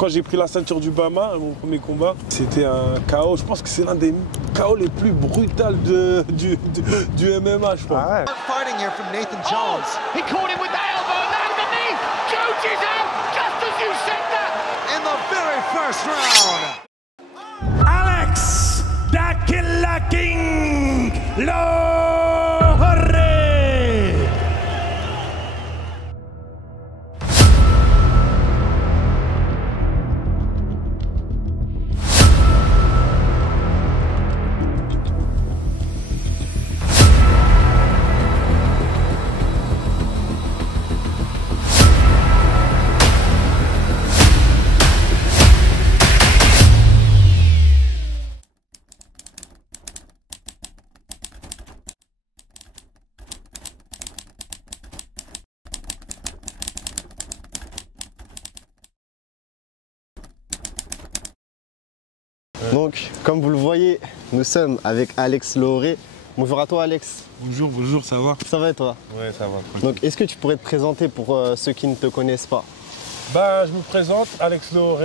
quand j'ai pris la ceinture du Bama, mon premier combat, c'était un KO. Je pense que c'est l'un des KO les plus brutals du MMA, je pense. Ah ouais. Fighting here from Nathan Jones. He caught him with the elbow and underneath. Jones is out, just as you said that. In the very first round. Alex, the Killer King, Lohore. Donc, comme vous le voyez, nous sommes avec Alex Lohore. Bonjour à toi, Alex. Bonjour, ça va? Ça va et toi? Ouais, ça va. Donc, est-ce que tu pourrais te présenter pour ceux qui ne te connaissent pas? Bah, je me présente, Alex Lohore,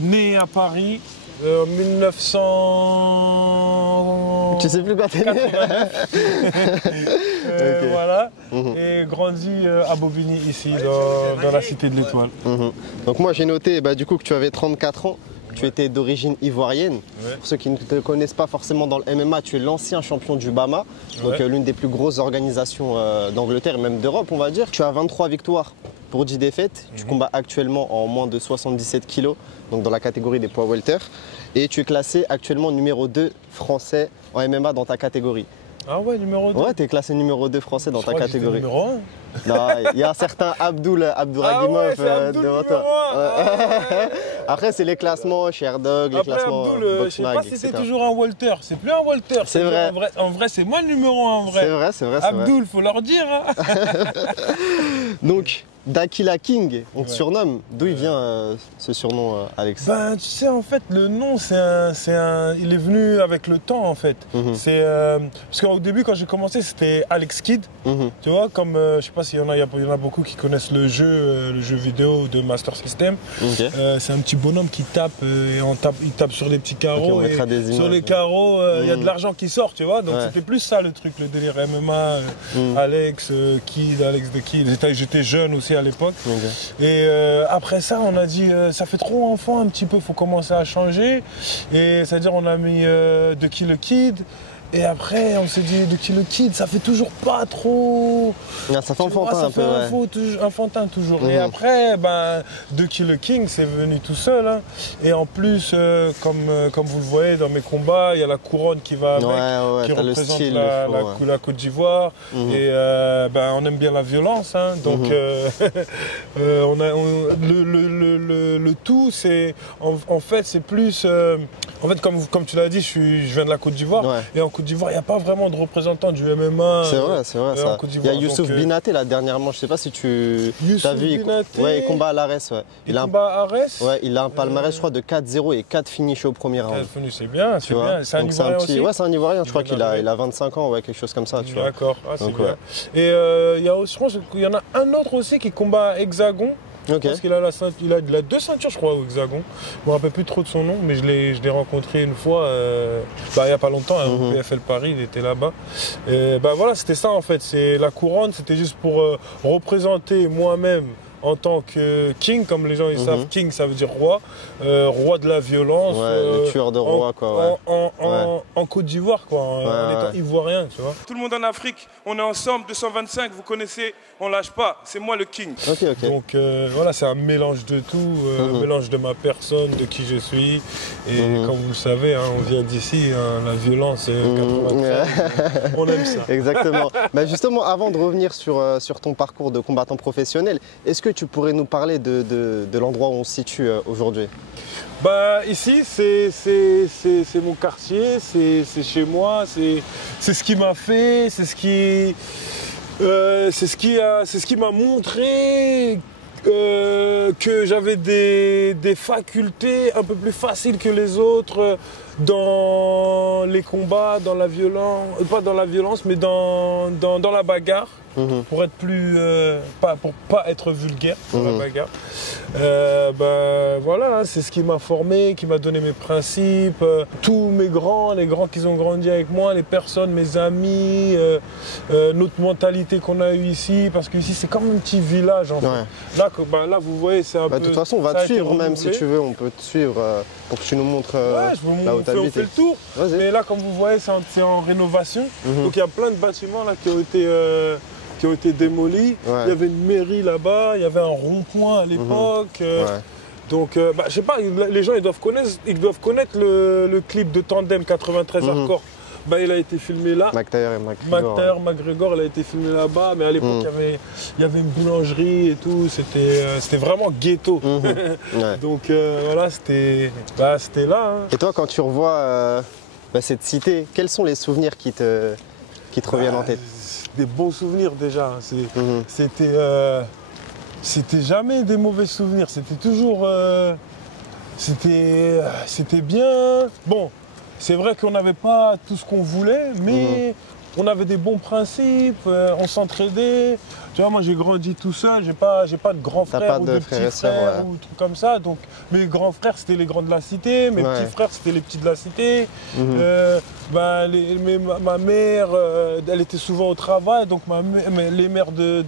né à Paris en 1900. Tu sais plus quoi t'es né? Okay. Voilà, et grandi à Bobigny, ici, dans la cité de l'Étoile. Donc moi j'ai noté du coup que tu avais 34 ans, tu étais d'origine ivoirienne. Pour ceux qui ne te connaissent pas forcément dans le MMA, tu es l'ancien champion du Bama, donc l'une des plus grosses organisations d'Angleterre et même d'Europe on va dire. Tu as 23 victoires pour 10 défaites, tu combats actuellement en moins de 77 kg, donc dans la catégorie des poids welter, et tu es classé actuellement numéro 2 français en MMA dans ta catégorie. Ah ouais, numéro 2? Ouais, tu es classé numéro 2 français dans ta catégorie. Numéro 1. Non, il y a un certain Abdouragimov devant toi. Après, c'est les classements Sherdog, les classements je sais pas si c'est toujours un welter. C'est plus un welter. C'est vrai. En vrai, c'est moi le numéro 1 en vrai. C'est vrai. Abdoul, faut leur dire. Hein. Donc, Dakila King, on te surnomme. D'où il vient ce surnom, Alex? Ben, tu sais, en fait, le nom, il est venu avec le temps, en fait. Parce qu'au début, quand j'ai commencé, c'était Alex Kidd. Tu vois, comme, je sais pas s'il y en a beaucoup qui connaissent le jeu vidéo de Master System. C'est un petit bonhomme qui tape, et il tape sur les petits carreaux. Et sur les carreaux, il y a de l'argent qui sort, tu vois. Donc, c'était plus ça, le truc, le délire MMA, Alex Kidd, Alex the Kid. J'étais jeune aussi à l'époque. Et après ça, on a dit, ça fait trop enfant un petit peu, faut commencer à changer. Et c'est-à-dire, on a mis The Killer Kid. Et après, on s'est dit, The Killer Kid, ça fait toujours pas trop. Ça fait enfantin un peu. Enfantin toujours. Et après, The Killer King, c'est venu tout seul. Hein. Et en plus, comme vous le voyez dans mes combats, il y a la couronne qui va avec, qui représente la Côte d'Ivoire. Et on aime bien la violence. Hein. Donc, le tout, c'est. En fait, c'est plus. En fait, comme tu l'as dit, je viens de la Côte d'Ivoire. Et en Côte d'Ivoire, il n'y a pas vraiment de représentant du MMA. C'est vrai, ça. Il y a Youssouf Binaté là dernièrement, je sais pas si tu as vu. Il combat à l'Ares. Il combat à Arès. Ouais, il a un palmarès, je crois, de 4-0 et 4 finishes au premier round. 4 finishes, c'est bien, c'est bien. C'est un Ivoirien aussi. Ouais, c'est un Ivoirien. Je crois qu'il a 25 ans, quelque chose comme ça. D'accord, c'est bien. Et je pense qu'il y en a un autre aussi qui combat à Hexagon. Parce qu'il a il a 2 ceintures, je crois, au Hexagon. Je ne me rappelle plus trop de son nom, mais je l'ai rencontré une fois, il n'y a pas longtemps, au PFL Paris, il était là-bas. Et voilà, c'était ça en fait. La couronne, c'était juste pour représenter moi-même en tant que king, comme les gens ils savent, king ça veut dire roi, roi de la violence, le tueur de roi en Côte d'Ivoire en étant ivoirien, tu vois. Tout le monde en Afrique, on est ensemble, 225, vous connaissez, on lâche pas, c'est moi le king. Donc voilà, c'est un mélange de tout, un mélange de ma personne, de qui je suis, et comme vous le savez, hein, on vient d'ici, hein, la violence c'est 93, on aime ça. Exactement. Justement, avant de revenir sur ton parcours de combattant professionnel, est-ce que tu pourrais nous parler de l'endroit où on se situe aujourd'hui? Ici, c'est mon quartier, c'est chez moi, c'est ce qui m'a fait, c'est ce qui m'a montré que j'avais des facultés un peu plus faciles que les autres dans les combats, dans la violence, pas dans la violence, mais dans la bagarre. pour être plus, pour pas être vulgaire dans la bagarre. Voilà, c'est ce qui m'a formé, qui m'a donné mes principes. Tous mes grands, les grands qui ont grandi avec moi, les personnes, mes amis, notre mentalité qu'on a eue ici, parce qu'ici c'est comme un petit village en fait. Là, là, vous voyez, c'est un peu. De toute façon, on va te suivre même si tu veux, on peut te suivre pour que tu nous montres là où tu habites. On fait le tour. Mais là, comme vous voyez, c'est en rénovation. Donc il y a plein de bâtiments là qui ont été démolis. Il y avait une mairie là-bas, il y avait un rond-point à l'époque. Donc, je sais pas, les gens ils doivent connaître le clip de Tandem 93 Hardcore. Il a été filmé là. McTayer et McGregor, il a été filmé là-bas. Mais à l'époque, il y avait une boulangerie et tout. C'était vraiment ghetto. Donc voilà, c'était là. Hein. Et toi, quand tu revois cette cité, quels sont les souvenirs qui te reviennent en tête? Des bons souvenirs déjà. C'était jamais des mauvais souvenirs. C'était toujours. C'était bien. Bon. C'est vrai qu'on n'avait pas tout ce qu'on voulait, mais on avait des bons principes, on s'entraidait. Tu vois, moi j'ai grandi tout seul, j'ai pas de grands frères ou de petits frères ou trucs comme ça. Donc mes grands frères c'était les grands de la cité, mes petits frères c'était les petits de la cité. Ma mère, elle était souvent au travail, donc les mères de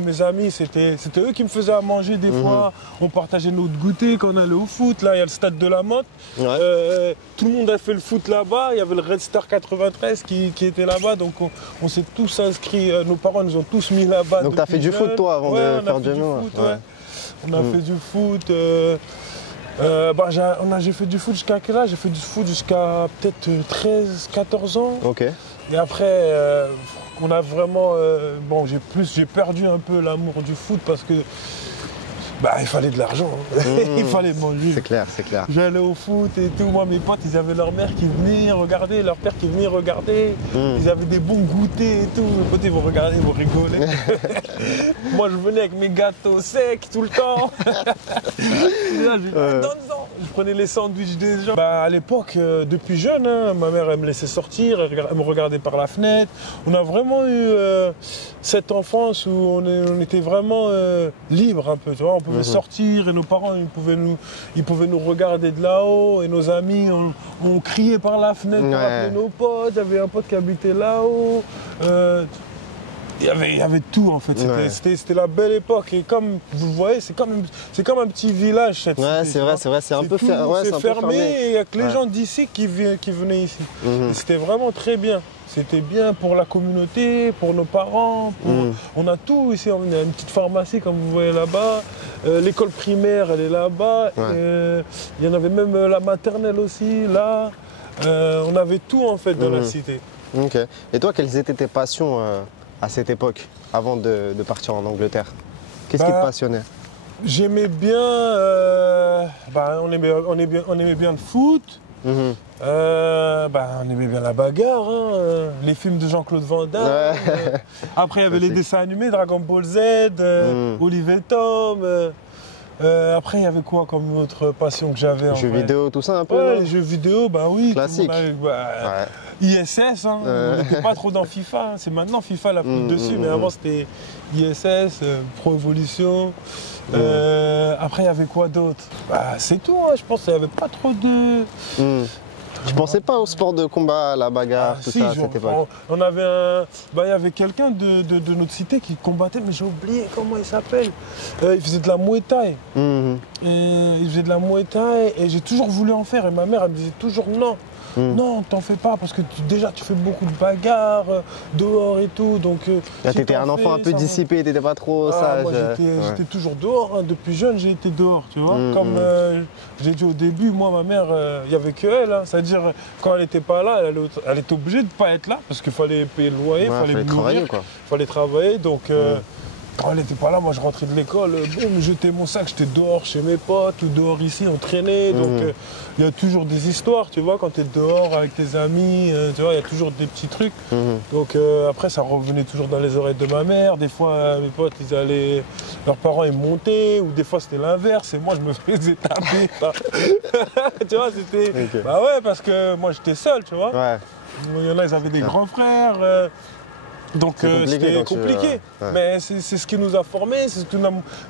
mes amis, c'était eux qui me faisaient à manger des fois. On partageait notre goûter quand on allait au foot. Là, il y a le stade de la Motte. Tout le monde a fait le foot là-bas. Il y avait le Red Star 93 qui était là-bas, donc on s'est tous inscrits. Nos parents nous ont tous mis là-bas. Donc tu as fait du foot toi avant de faire du foot. On a fait du foot. J'ai fait du foot jusqu'à quel âge? J'ai fait du foot jusqu'à peut-être 13, 14 ans. Et après, on a vraiment. J'ai perdu un peu l'amour du foot parce que. Il fallait de l'argent, il fallait manger. C'est clair, c'est clair. J'allais au foot et tout. Moi, mes potes, ils avaient leur mère qui venait regarder, leur père qui venait regarder. Ils avaient des bons goûters et tout. Mes potes, ils vont regarder, ils vont rigoler. Moi, je venais avec mes gâteaux secs tout le temps. Je prenais les sandwichs des gens. À l'époque, depuis jeune, ma mère, elle me laissait sortir, elle me regardait par la fenêtre. On a vraiment eu cette enfance où on était vraiment libre un peu, tu vois. On pouvait sortir et nos parents ils pouvaient nous regarder de là-haut et nos amis on criait par la fenêtre pour appeler nos potes. Il y avait un pote qui habitait là-haut. Il y avait tout en fait. C'était la belle époque et comme vous voyez, c'est comme un petit village cette cité. C'est vrai, c'est un peu fermé et il n'y a que les gens d'ici qui venaient ici. C'était vraiment très bien. C'était bien pour la communauté, pour nos parents. On a tout ici. On a une petite pharmacie comme vous voyez là-bas. L'école primaire, elle est là-bas. Il y en avait même la maternelle aussi, là. On avait tout en fait dans la cité. Et toi, quelles étaient tes passions à cette époque, avant de partir en Angleterre? Qu'est-ce qui te passionnait? J'aimais bien, on aimait bien le foot. On aimait bien la bagarre, les films de Jean-Claude Van Damme. Après, il y avait les dessins animés, Dragon Ball Z, Olivier Tom. Après, il y avait quoi comme autre passion que j'avais? Jeux vidéo, tout ça un peu? Les jeux vidéo, oui. Classique. ISS, on n'était pas trop dans FIFA. C'est maintenant FIFA l'a pris dessus, mais avant c'était ISS, Pro Evolution. Après, il y avait quoi d'autre? C'est tout, je pense qu'il n'y avait pas trop de. Tu pensais pas au sport de combat, à la bagarre, tout ça à cette époque? On avait il y avait quelqu'un de notre cité qui combattait, mais j'ai oublié comment il s'appelle. Il faisait de la Muay Thai. Il faisait de la Muay Thai et j'ai toujours voulu en faire. Et ma mère, elle me disait toujours non. Non, t'en fais pas parce que déjà tu fais beaucoup de bagarres dehors et tout. Donc, t'étais un enfant un peu dissipé, t'étais pas trop sage. Moi j'étais toujours dehors, depuis jeune j'ai été dehors, tu vois. Comme j'ai dit au début, moi ma mère, il n'y avait que elle. C'est-à-dire quand elle n'était pas là, elle était obligée de ne pas être là parce qu'il fallait payer le loyer, il fallait travailler. Il fallait travailler. Donc quand elle n'était pas là, moi je rentrais de l'école, boum, jetais mon sac, j'étais dehors chez mes potes ou dehors ici, on traînait. Donc il y a toujours des histoires, tu vois, quand tu es dehors avec tes amis, tu vois, il y a toujours des petits trucs. Donc après ça revenait toujours dans les oreilles de ma mère. Des fois mes potes, leurs parents ils montaient, ou des fois c'était l'inverse et moi je me faisais taper. Tu vois, c'était. Parce que moi j'étais seul, tu vois. Il y en a, ils avaient des grands frères. Donc c'était compliqué. Ouais. Mais c'est ce qui nous a formés, c'est ce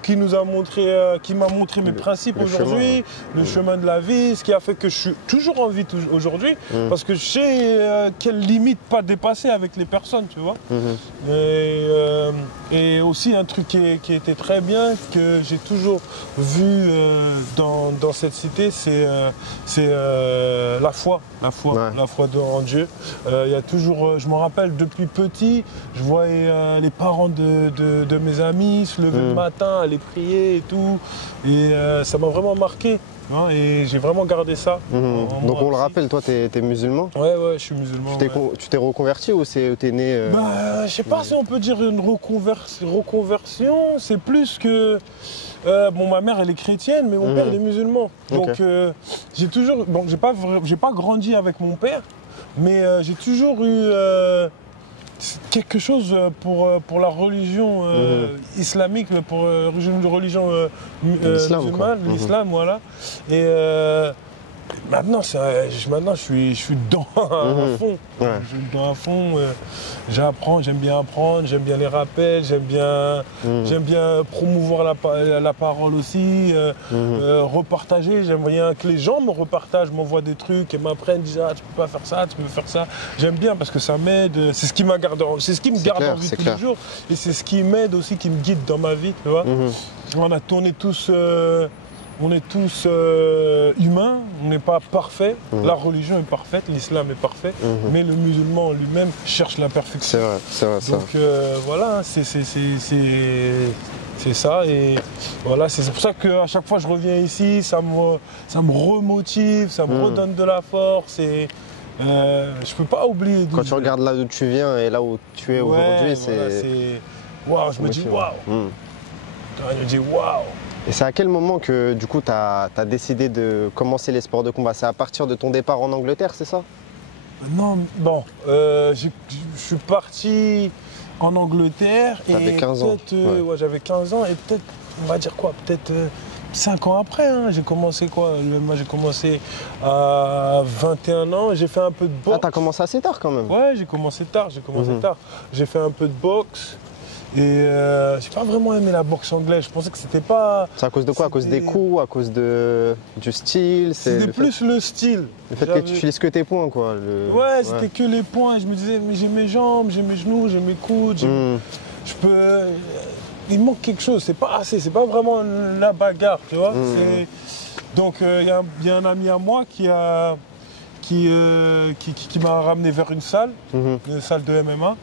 qui nous a montré, qui m'a montré mes principes aujourd'hui, le chemin de la vie, ce qui a fait que je suis toujours en vie aujourd'hui, parce que je sais quelles limites pas dépasser avec les personnes, tu vois. Et aussi un truc qui était très bien, que j'ai toujours vu dans cette cité, c'est la foi. La foi en Dieu. Il y a toujours, je me rappelle depuis petit, je voyais les parents de mes amis se lever le matin, aller prier et tout. Et ça m'a vraiment marqué. Hein, et j'ai vraiment gardé ça. Donc on le rappelle, toi, tu es musulman? Ouais, je suis musulman. Tu t'es reconverti ou tu es né Je sais pas si on peut dire une reconversion. C'est plus que... ma mère, elle est chrétienne, mais mon père, il est musulman. Donc j'ai toujours... Bon, j'ai pas grandi avec mon père, mais j'ai toujours eu... quelque chose pour la religion islamique, pour la religion musulmane, l'islam, voilà. Et maintenant, je suis dedans à fond. Je suis dedans à fond. J'apprends, j'aime bien apprendre, j'aime bien les rappels, j'aime bien promouvoir la parole aussi, repartager. J'aime bien que les gens me repartagent, m'envoient des trucs et m'apprennent, disent tu peux pas faire ça, tu peux faire ça. J'aime bien parce que ça m'aide. C'est ce qui me garde en vie tous les jours. Et c'est ce qui m'aide aussi, qui me guide dans ma vie, tu vois. On est tous humains, on n'est pas parfaits. La religion est parfaite, l'islam est parfait, mais le musulman lui-même cherche la perfection. C'est vrai. Donc voilà, c'est ça. Et voilà, c'est pour ça qu'à chaque fois que je reviens ici, ça me remotive, ça me redonne de la force. Et je peux pas oublier. Quand tu regardes là d'où tu viens et là où tu es aujourd'hui, waouh, je me dis waouh. Je me dis waouh. Et c'est à quel moment que du coup tu as décidé de commencer les sports de combat? C'est à partir de ton départ en Angleterre, c'est ça? Non, bon, je suis parti en Angleterre et j'avais 15 ans. J'avais 15 ans et peut-être, on va dire quoi, peut-être 5 ans après, hein, j'ai commencé quoi? Moi j'ai commencé à 21 ans, j'ai fait un peu de boxe. Ah, t'as commencé assez tard quand même? Ouais, j'ai commencé tard. J'ai fait un peu de boxe. Et j'ai pas vraiment aimé la boxe anglaise, je pensais que c'était pas... C'est à cause de quoi? À cause des coups, à cause du style? C'était plus le style. Le fait que tu utilises que tes poings, quoi. Ouais, c'était que les poings. Je me disais, mais j'ai mes jambes, j'ai mes genoux, j'ai mes coudes. Je peux... Il manque quelque chose, c'est pas assez, c'est pas vraiment la bagarre, tu vois. Donc il y a un ami à moi qui m'a ramené vers une salle de MMA.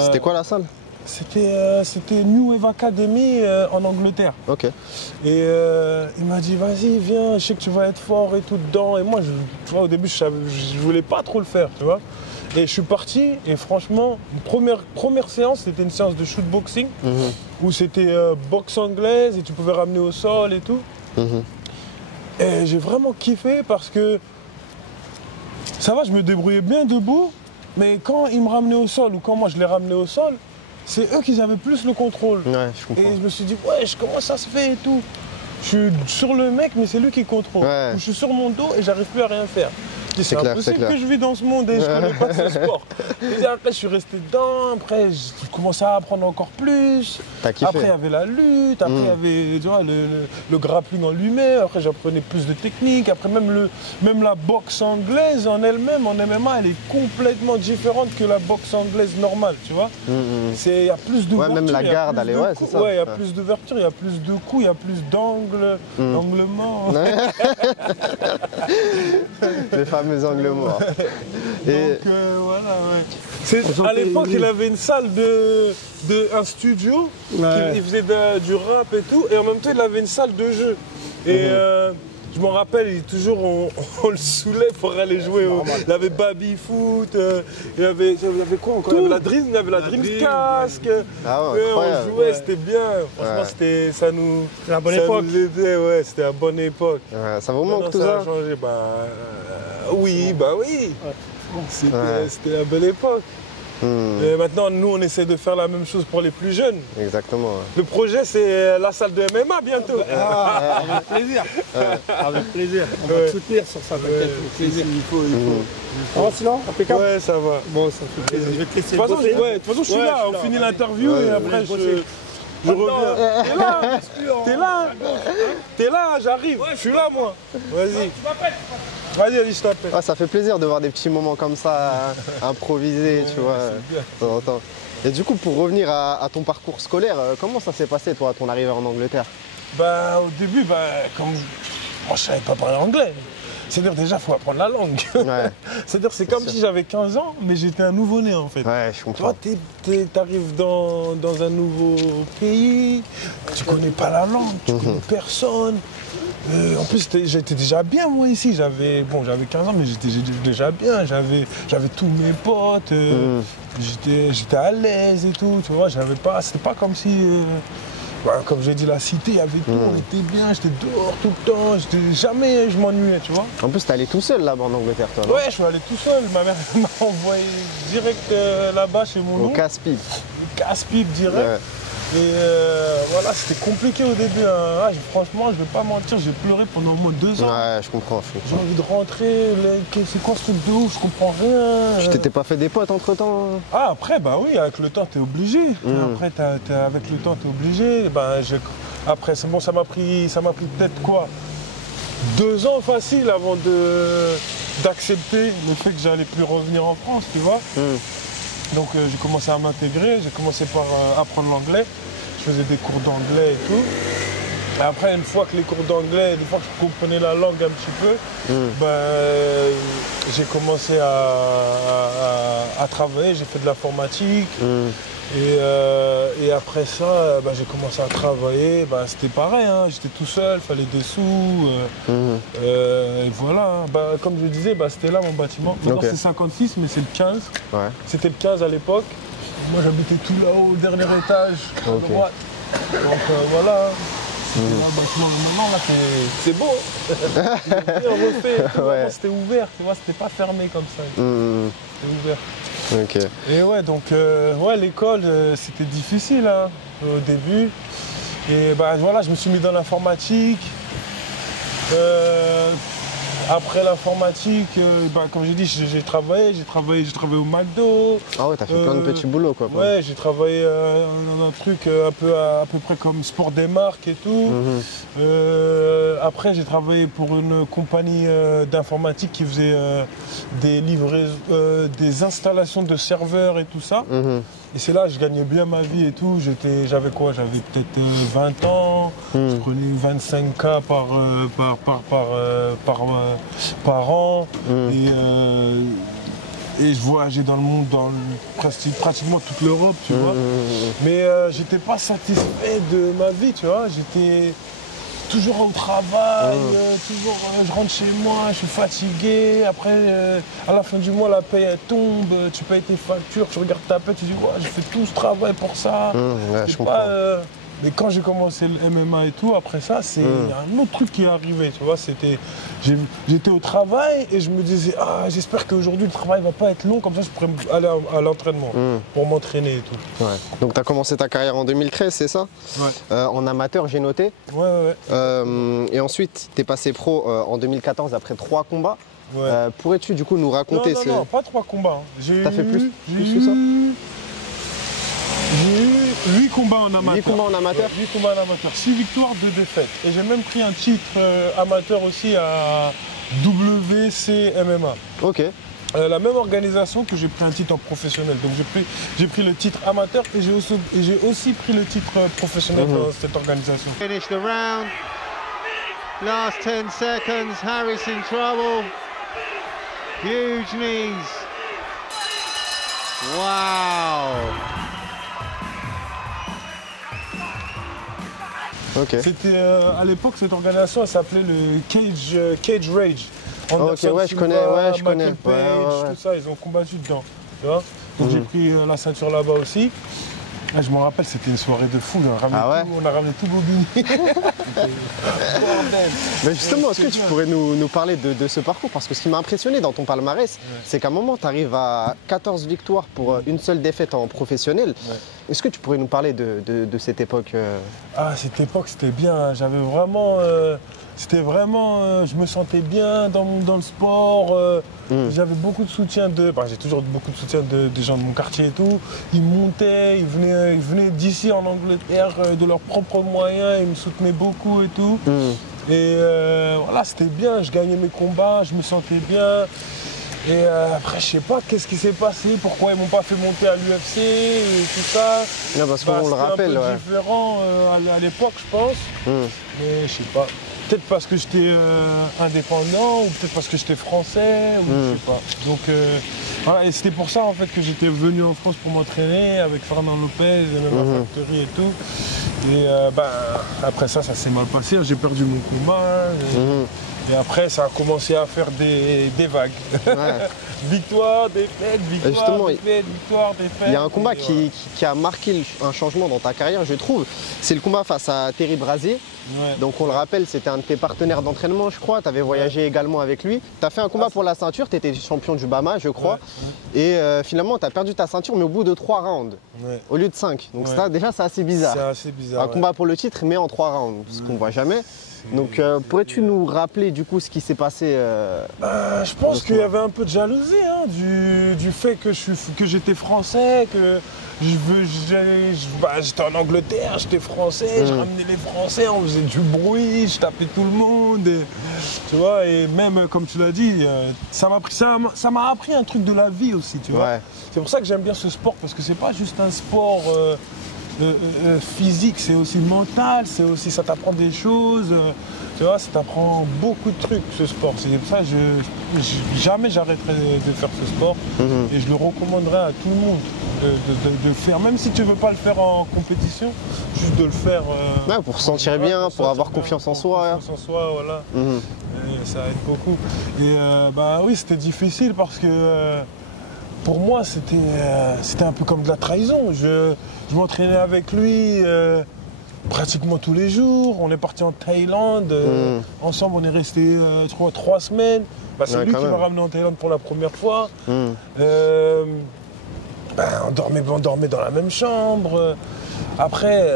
C'était quoi la salle? C'était New Wave Academy en Angleterre. Ok. Et il m'a dit, vas-y, viens, je sais que tu vas être fort et tout dedans. Et moi, tu vois, au début, je voulais pas trop le faire, tu vois. Et je suis parti, et franchement, première séance, c'était une séance de shootboxing, où c'était boxe anglaise, et tu pouvais ramener au sol et tout. Et j'ai vraiment kiffé parce que, ça va, je me débrouillais bien debout. Mais quand ils me ramenaient au sol ou quand moi je les ramenais au sol, c'est eux qui avaient plus le contrôle. Ouais, je comprends. Et je me suis dit, comment ça se fait et tout? Je suis sur le mec, mais c'est lui qui contrôle. Ouais. Je suis sur mon dos et j'arrive plus à rien faire. C'est impossible que je vis dans ce monde et je connais pas ce sport. Et après, je suis resté dedans. Après, je commençais à apprendre encore plus. T'as kiffé. Après, il y avait la lutte. Après, il y avait tu vois, le grappling en lui-même. Après, j'apprenais plus de techniques. Après, même la boxe anglaise en elle-même, en MMA, elle est complètement différente que la boxe anglaise normale, tu vois. Il y a plus d'ouverture. Ouais, même la garde, elle est, c'est ça. Ouais, il y a plus d'ouverture, il y a plus de coups, il y a plus d'angles, d'anglements. Les fameux angles morts. Donc voilà, ouais. À l'époque, il avait une salle un studio, il faisait du rap et tout, et en même temps, il avait une salle de jeu. Et je me rappelle, toujours, on le saoulait pour aller jouer. Il avait Baby Foot, il y avait quoi encore? Il y avait la Dreamcast. Ah ouais, on jouait, c'était bien. Franchement, ça nous... C'était la bonne époque. Nous aidait, ouais, c'était la bonne époque. Ouais, ça vous manque tout ça ça? a changé, oui. C'était la belle époque. Et maintenant, nous, on essaie de faire la même chose pour les plus jeunes. Exactement. Le projet, c'est la salle de MMA bientôt. Avec plaisir. Avec plaisir. On va te soutenir sur ça, t'inquiète. Avec plaisir. Il faut. Ça va sinon? Impeccable? Ouais, ça va. Bon, ça fait plaisir. Je vais te laisser De toute façon, bosser. ouais, de toute façon, je suis là. On finit l'interview et après, je reviens. T'es là, j'arrive. Je suis là, moi. Vas-y. Vas-y, je t'appelle. Ah, ça fait plaisir de voir des petits moments comme ça, improvisés, tu vois, de temps en temps. Et du coup, pour revenir à ton parcours scolaire, comment ça s'est passé, toi, ton arrivée en Angleterre? Bah, au début, comme moi, je savais pas parler anglais. C'est-à-dire, déjà, il faut apprendre la langue. Ouais. C'est-à-dire, c'est comme si j'avais 15 ans, mais j'étais un nouveau-né, en fait. Ouais, je comprends. Toi, t'arrives dans un nouveau pays, tu connais pas la langue, tu connais personne. En plus, j'étais déjà bien, moi, ici. J'avais 15 ans, mais j'étais déjà bien. J'avais tous mes potes, j'étais à l'aise et tout, tu vois. C'était pas comme si... comme j'ai dit, la cité, il y avait tout, on était bien, j'étais dehors tout le temps, jamais je m'ennuyais, tu vois. En plus, t'es allé tout seul là-bas en Angleterre, toi, non? Ouais, je suis allé tout seul. Ma mère m'a envoyé direct là-bas chez mon Au oncle. casse-pipe. Casse-pipe direct. Ouais. Et voilà, c'était compliqué au début. Hein. Franchement, je vais pas mentir, j'ai pleuré pendant au moins 2 ans. Ouais, je comprends. J'ai envie de rentrer, c'est quoi ce truc de ouf, je comprends rien. Tu t'étais pas fait des potes entre-temps? Ah, après, bah oui, avec le temps, t'es obligé. Après, avec le temps, t'es obligé. Après, c'est bon, ça m'a pris peut-être quoi 2 ans facile avant d'accepter le fait que j'allais plus revenir en France, tu vois. Donc j'ai commencé à m'intégrer, j'ai commencé par apprendre l'anglais. Je faisais des cours d'anglais et tout. Et après, une fois que les cours d'anglais, une fois que je comprenais la langue un petit peu, j'ai commencé à travailler, j'ai fait de l'informatique. Et après ça, j'ai commencé à travailler. C'était pareil, hein, j'étais tout seul, il fallait des sous. Et voilà, comme je disais, c'était là mon bâtiment. Maintenant c'est 56, mais c'est le 15. Ouais. C'était le 15 à l'époque. Moi j'habitais tout là-haut, au dernier étage, à droite. Donc voilà. C'était là, le bâtiment. Maintenant là c'est beau. Bien refait. Ouais. C'était ouvert, tu vois, c'était pas fermé comme ça. C'était ouvert. Ok. Et ouais, donc l'école, c'était difficile hein, au début. Et voilà, je me suis mis dans l'informatique. Après l'informatique, comme j'ai dit, j'ai travaillé au McDo. Ah ouais, t'as fait plein de petits boulots quoi. Ouais, j'ai travaillé dans un truc à peu près comme sport des marques et tout. Après, j'ai travaillé pour une compagnie d'informatique qui faisait des installations de serveurs et tout ça. Et c'est là que je gagnais bien ma vie et tout. J'avais quoi? J'avais peut-être 20 ans. Je prenais 25K par an. Et je voyageais dans le monde, pratiquement toute l'Europe, tu vois. Mais j'étais pas satisfait de ma vie, tu vois. J'étais toujours au travail, je rentre chez moi, je suis fatigué. Après, à la fin du mois, la paye elle tombe, tu payes tes factures, tu regardes ta paye, tu dis ouais, j'ai fait tout ce travail pour ça. Ouais, je comprends. Mais quand j'ai commencé le MMA et tout, après ça, il y a un autre truc qui est arrivé, tu vois. J'étais au travail et je me disais, j'espère qu'aujourd'hui le travail va pas être long, comme ça je pourrais aller à l'entraînement pour m'entraîner et tout. Ouais. Donc tu as commencé ta carrière en 2013, c'est ça? Ouais. En amateur, j'ai noté. Ouais. Et ensuite, tu es passé pro en 2014 après 3 combats. Ouais. Pourrais-tu du coup nous raconter Non, pas 3 combats. Hein. T'as fait plus que ça? J'ai eu 8 combats en amateur. 8 combats en amateur? 8 combats en amateur, 6 victoires, 2 défaites. Et j'ai même pris un titre amateur aussi à WCMMA. Ok. La même organisation que j'ai pris un titre en professionnel. Donc j'ai pris le titre amateur et j'ai aussi pris le titre professionnel dans cette organisation. Finish the round. Last 10 seconds. Harris in trouble. Huge knees. Wow. Ok. C'était à l'époque, cette organisation, elle s'appelait le Cage Rage. Ok, ouais, je connais. Page, tout ça, ils ont combattu dedans. Tu vois. Donc j'ai pris la ceinture là-bas aussi. Ah, je me rappelle, c'était une soirée de fou. On a ramené tout Bobigny. Mais justement, est-ce que tu pourrais nous parler de ce parcours? Parce que ce qui m'a impressionné dans ton palmarès, c'est qu'à un moment, tu arrives à 14 victoires pour une seule défaite en professionnel. Est-ce que tu pourrais nous parler de cette époque Ah, cette époque, c'était bien. J'avais vraiment... je me sentais bien dans le sport. J'avais beaucoup de soutien j'ai toujours beaucoup de soutien des gens de mon quartier et tout. Ils montaient, ils venaient d'ici en Angleterre de leurs propres moyens. Ils me soutenaient beaucoup et tout. Et voilà, c'était bien. Je gagnais mes combats, je me sentais bien. Et après, je sais pas qu'est-ce qui s'est passé, pourquoi ils m'ont pas fait monter à l'UFC et tout ça. Non, parce qu'on le rappelle. C'était un peu différent à l'époque, je pense. Mais je sais pas. Peut-être parce que j'étais indépendant, ou peut-être parce que j'étais français, ou je sais pas. Donc voilà, et c'était pour ça en fait que j'étais venu en France pour m'entraîner avec Fernand Lopez, et même la Factory et tout. Et après ça s'est mal passé, j'ai perdu mon combat. Et après, ça a commencé à faire des vagues. Victoire, défaite, victoire, défaite, victoire, défaite. Il y a un combat qui a marqué un changement dans ta carrière, je trouve. C'est le combat face à Terry Brazier. Donc on le rappelle, c'était un de tes partenaires d'entraînement, je crois. Tu avais voyagé également avec lui. Tu as fait un combat pour la ceinture, tu étais champion du Bama, je crois. Et finalement, tu as perdu ta ceinture, mais au bout de 3 rounds, au lieu de 5. Donc ça, déjà, c'est assez bizarre. C'est assez bizarre. Un combat pour le titre, mais en 3 rounds, ce qu'on ne voit jamais. Donc pourrais-tu nous rappeler du coup ce qui s'est passé Je pense qu'il y avait un peu de jalousie du fait que j'étais français, que j'étais en Angleterre, j'étais français, je ramenais les Français, on faisait du bruit, je tapais tout le monde. Et, tu vois, et même comme tu l'as dit, ça m'a appris un truc de la vie aussi, tu vois. C'est pour ça que j'aime bien ce sport, parce que c'est pas juste un sport physique, c'est aussi mental, c'est aussi ça t'apprend des choses, tu vois, ça t'apprend beaucoup de trucs ce sport. C'est pour ça que jamais j'arrêterai de faire ce sport et je le recommanderais à tout le monde de faire, même si tu veux pas le faire en compétition, juste de le faire pour se sentir bien, pour avoir confiance en soi. Confiance en soi, voilà. Et ça aide beaucoup. Et oui, c'était difficile parce que pour moi, c'était un peu comme de la trahison. Je m'entraînais avec lui pratiquement tous les jours. On est parti en Thaïlande. Ensemble, on est resté 3 semaines. C'est lui qui m'a ramené en Thaïlande pour la première fois. On dormait dans la même chambre. Après...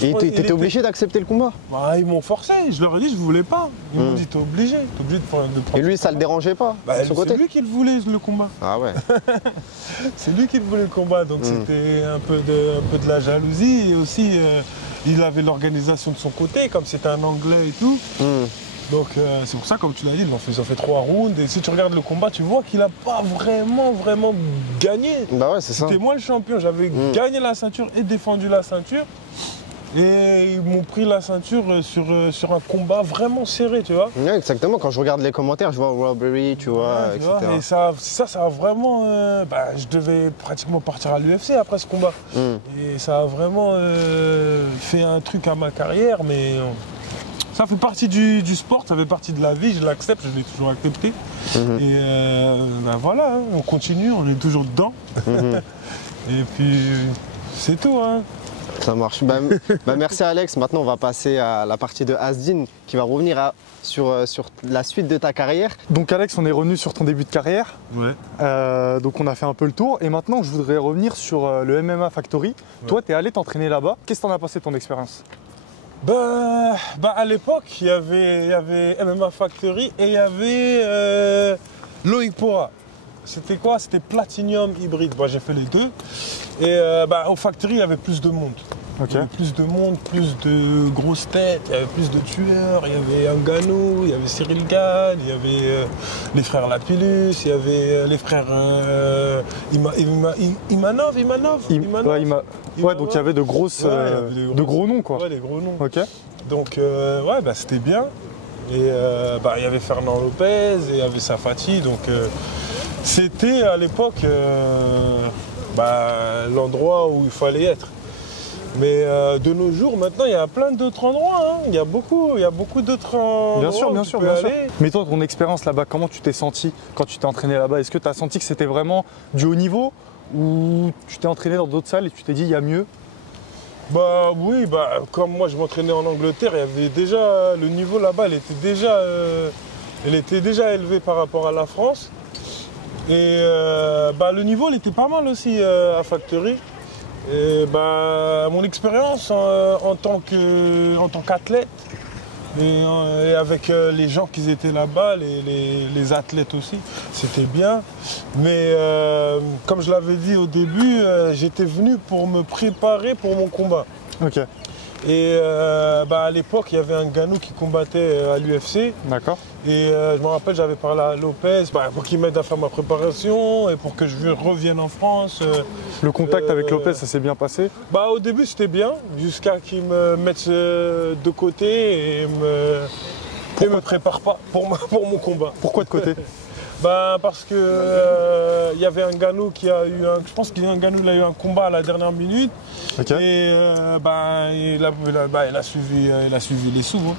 Et t'étais obligé d'accepter le combat? Ils m'ont forcé, je leur ai dit je voulais pas. Ils m'ont dit t'es obligé de prendre. Et lui ça le dérangeait pas de son côté? C'est lui qui le voulait le combat. Ah ouais. C'est lui qui le voulait le combat, donc c'était un peu de la jalousie. Et aussi il avait l'organisation de son côté, comme c'était un Anglais et tout. Donc c'est pour ça, comme tu l'as dit, ils ont fait 3 rounds. Et si tu regardes le combat, tu vois qu'il n'a pas vraiment gagné. Bah ouais, c'est ça. C'était moi le champion, j'avais gagné la ceinture et défendu la ceinture. Et ils m'ont pris la ceinture sur un combat vraiment serré, tu vois. Ouais, exactement, quand je regarde les commentaires, je vois robbery, tu vois, etc. Et ça a vraiment... je devais pratiquement partir à l'UFC après ce combat. Et ça a vraiment fait un truc à ma carrière, mais... Ça fait partie du sport, ça fait partie de la vie, je l'accepte, je l'ai toujours accepté. Et voilà, on continue, on est toujours dedans. Et puis, c'est tout. Ça marche. Merci Alex. Maintenant, on va passer à la partie de Asdin qui va revenir sur la suite de ta carrière. Donc Alex, on est revenu sur ton début de carrière. Donc on a fait un peu le tour. Et maintenant, je voudrais revenir sur le MMA Factory. Toi, tu es allé t'entraîner là-bas. Qu'est-ce que t'en as passé de ton expérience? À l'époque, il y avait MMA Factory et il y avait Loïc Pora. C'était quoi? C'était Platinum Hybride. J'ai fait les deux. Et au Factory, il y avait plus de monde. Il y avait plus de monde, plus de grosses têtes, il y avait plus de tueurs. Il y avait Ngannou, il y avait Cyril Gane, il y avait les frères Lapillus, il y avait les frères Imanov. Ouais, donc il y avait de gros noms, quoi. Ouais, des gros noms. Donc, c'était bien. Et il y avait Fernand Lopez, et il y avait Safati. Donc, c'était à l'époque l'endroit où il fallait être. Mais de nos jours, maintenant, il y a plein d'autres endroits. Il y a beaucoup d'autres endroits. Bien sûr. Mais toi, ton expérience là-bas, comment tu t'es senti quand tu t'es entraîné là-bas? Est-ce que tu as senti que c'était vraiment du haut niveau? ou tu t'es entraîné dans d'autres salles et tu t'es dit il y a mieux? Bah oui, bah, comme moi je m'entraînais en Angleterre, il y avait déjà le niveau là-bas, elle était déjà élevée par rapport à la France. Et bah, le niveau il était pas mal aussi à Factory. Et bah, mon expérience en tant qu'athlète et avec les gens qui étaient là-bas, les athlètes aussi, c'était bien. Mais comme je l'avais dit au début, j'étais venu pour me préparer pour mon combat. Ok. Et bah, à l'époque, il y avait un Ngannou qui combattait à l'UFC. D'accord. Et je me rappelle, j'avais parlé à Lopez pour qu'il m'aide à faire ma préparation et pour que je revienne en France. Le contact avec Lopez, ça s'est bien passé? Bah, au début, c'était bien, jusqu'à qu'il me mette de côté et me prépare pas pour mon combat. Pourquoi de côté? Bah, parce que il y avait un Ngannou qui a eu je pense qu'il y a un Ngannou, il a eu un combat à la dernière minute. Okay. Et bah, il a suivi les sous. Hein.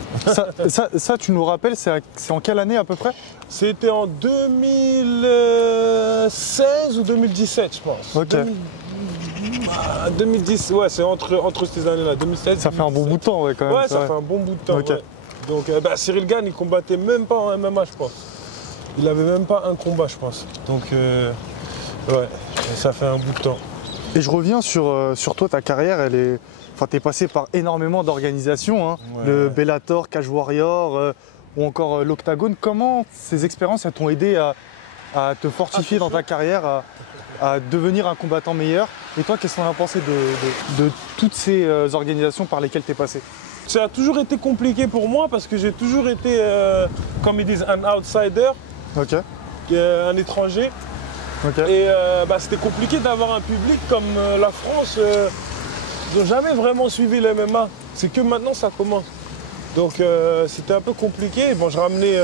Ça, tu nous rappelles, c'est en quelle année à peu près? C'était en 2016 ou 2017, je pense. Ok. 2010, ouais, c'est entre ces années-là, 2016. Ça fait un bon bout de temps, ouais, quand même. Ouais, ça fait un bon bout de temps. Okay. Ouais. Donc, bah, Cyril Gane, il combattait même pas en MMA, je pense. Il n'avait même pas un combat, je pense. Donc, ouais, ça fait un bout de temps. Et je reviens sur toi, ta carrière, t'es passé par énormément d'organisations, hein. Ouais. Le Bellator, Cage Warrior, ou encore l'Octagone. Comment ces expériences elles t'ont aidé à te fortifier dans ta carrière, à devenir un combattant meilleur? Et toi, qu'est-ce que t'en as pensé de toutes ces organisations par lesquelles tu es passé? Ça a toujours été compliqué pour moi parce que j'ai toujours été, comme ils disent, un outsider. Ok. Un étranger. Okay. Et bah, c'était compliqué d'avoir un public comme la France. Ils n'ont jamais vraiment suivi le MMA. C'est que maintenant ça commence. Donc c'était un peu compliqué. Bon, je ramenais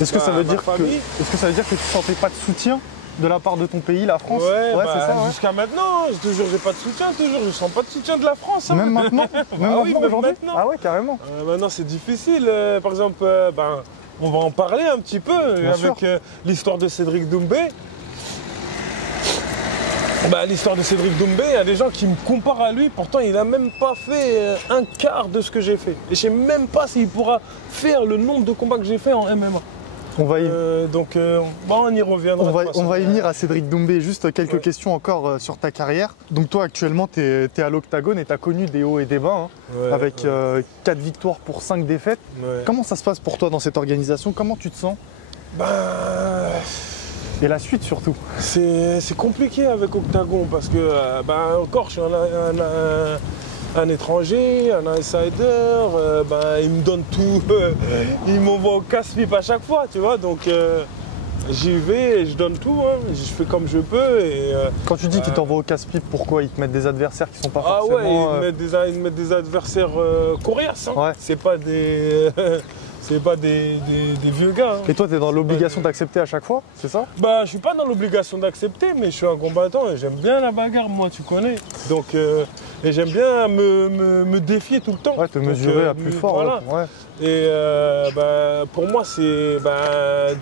Est-ce que ça veut dire famille. Est-ce que ça veut dire que tu ne sentais pas de soutien de la part de ton pays, la France? Ouais, bah, c'est ça. Ouais. Jusqu'à maintenant, j'ai pas de soutien, je sens pas de soutien de la France. Hein. Même maintenant? Oui, même maintenant. Ah ouais, carrément. Maintenant c'est difficile. Par exemple, on va en parler un petit peu avec l'histoire de Cédric Doumbé. Bah, l'histoire de Cédric Doumbé, il y a des gens qui me comparent à lui, pourtant il n'a même pas fait un quart de ce que j'ai fait. Et je ne sais même pas s'il pourra faire le nombre de combats que j'ai fait en MMA. On va y... on y reviendra. On va y venir à Cédric Doumbé. Juste quelques questions encore sur ta carrière. Donc toi actuellement tu es à l'Octagone et tu as connu des hauts et des bas, hein, avec 4 victoires pour 5 défaites. Ouais. Comment ça se passe pour toi dans cette organisation? Comment tu te sens? Et la suite surtout? C'est compliqué avec Octagon parce que encore je suis un étranger, un insider, il me donne tout, il m'envoie au casse-pipe à chaque fois, tu vois, donc j'y vais et je donne tout, hein, je fais comme je peux. Et, quand tu dis qu'ils t'envoient au casse-pipe, pourquoi? Ils te mettent des adversaires qui sont pas forcément... Ah ouais, ils me mettent des adversaires coriaces, hein. Ouais. C'est pas des... C'est pas des vieux gars. Hein. Et toi, tu es dans l'obligation d'accepter à chaque fois, c'est ça? Bah, je suis pas dans l'obligation d'accepter, mais je suis un combattant et j'aime bien la bagarre, moi, tu connais. Donc, et j'aime bien me défier tout le temps. Ouais, te mesurer à plus fort. Voilà. Ouais. Et pour moi, c'est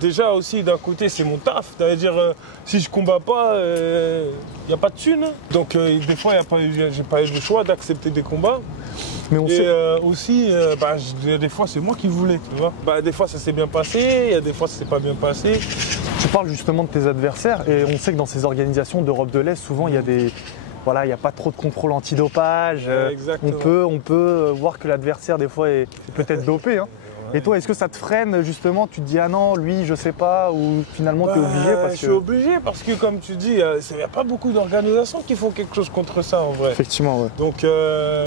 déjà aussi d'un côté, c'est mon taf. C'est-à-dire, si je combats pas, il n'y a pas de thune. Donc, des fois, j'ai pas eu le choix d'accepter des combats. Mais on sait... aussi, des fois, c'est moi qui voulais, tu vois. Des fois, ça s'est bien passé, il y a des fois, ça s'est pas bien passé. Tu parles justement de tes adversaires et on sait que dans ces organisations d'Europe de l'Est, souvent, il y a des... Voilà, il n'y a pas trop de contrôle antidopage. On peut voir que l'adversaire, des fois, est peut-être dopé. Hein. Et toi, est-ce que ça te freine justement? Tu te dis, ah non, lui, je sais pas, ou finalement, tu es obligé parce que... Je suis obligé parce que, comme tu dis, il n'y a pas beaucoup d'organisations qui font quelque chose contre ça, en vrai. Effectivement, ouais. Donc,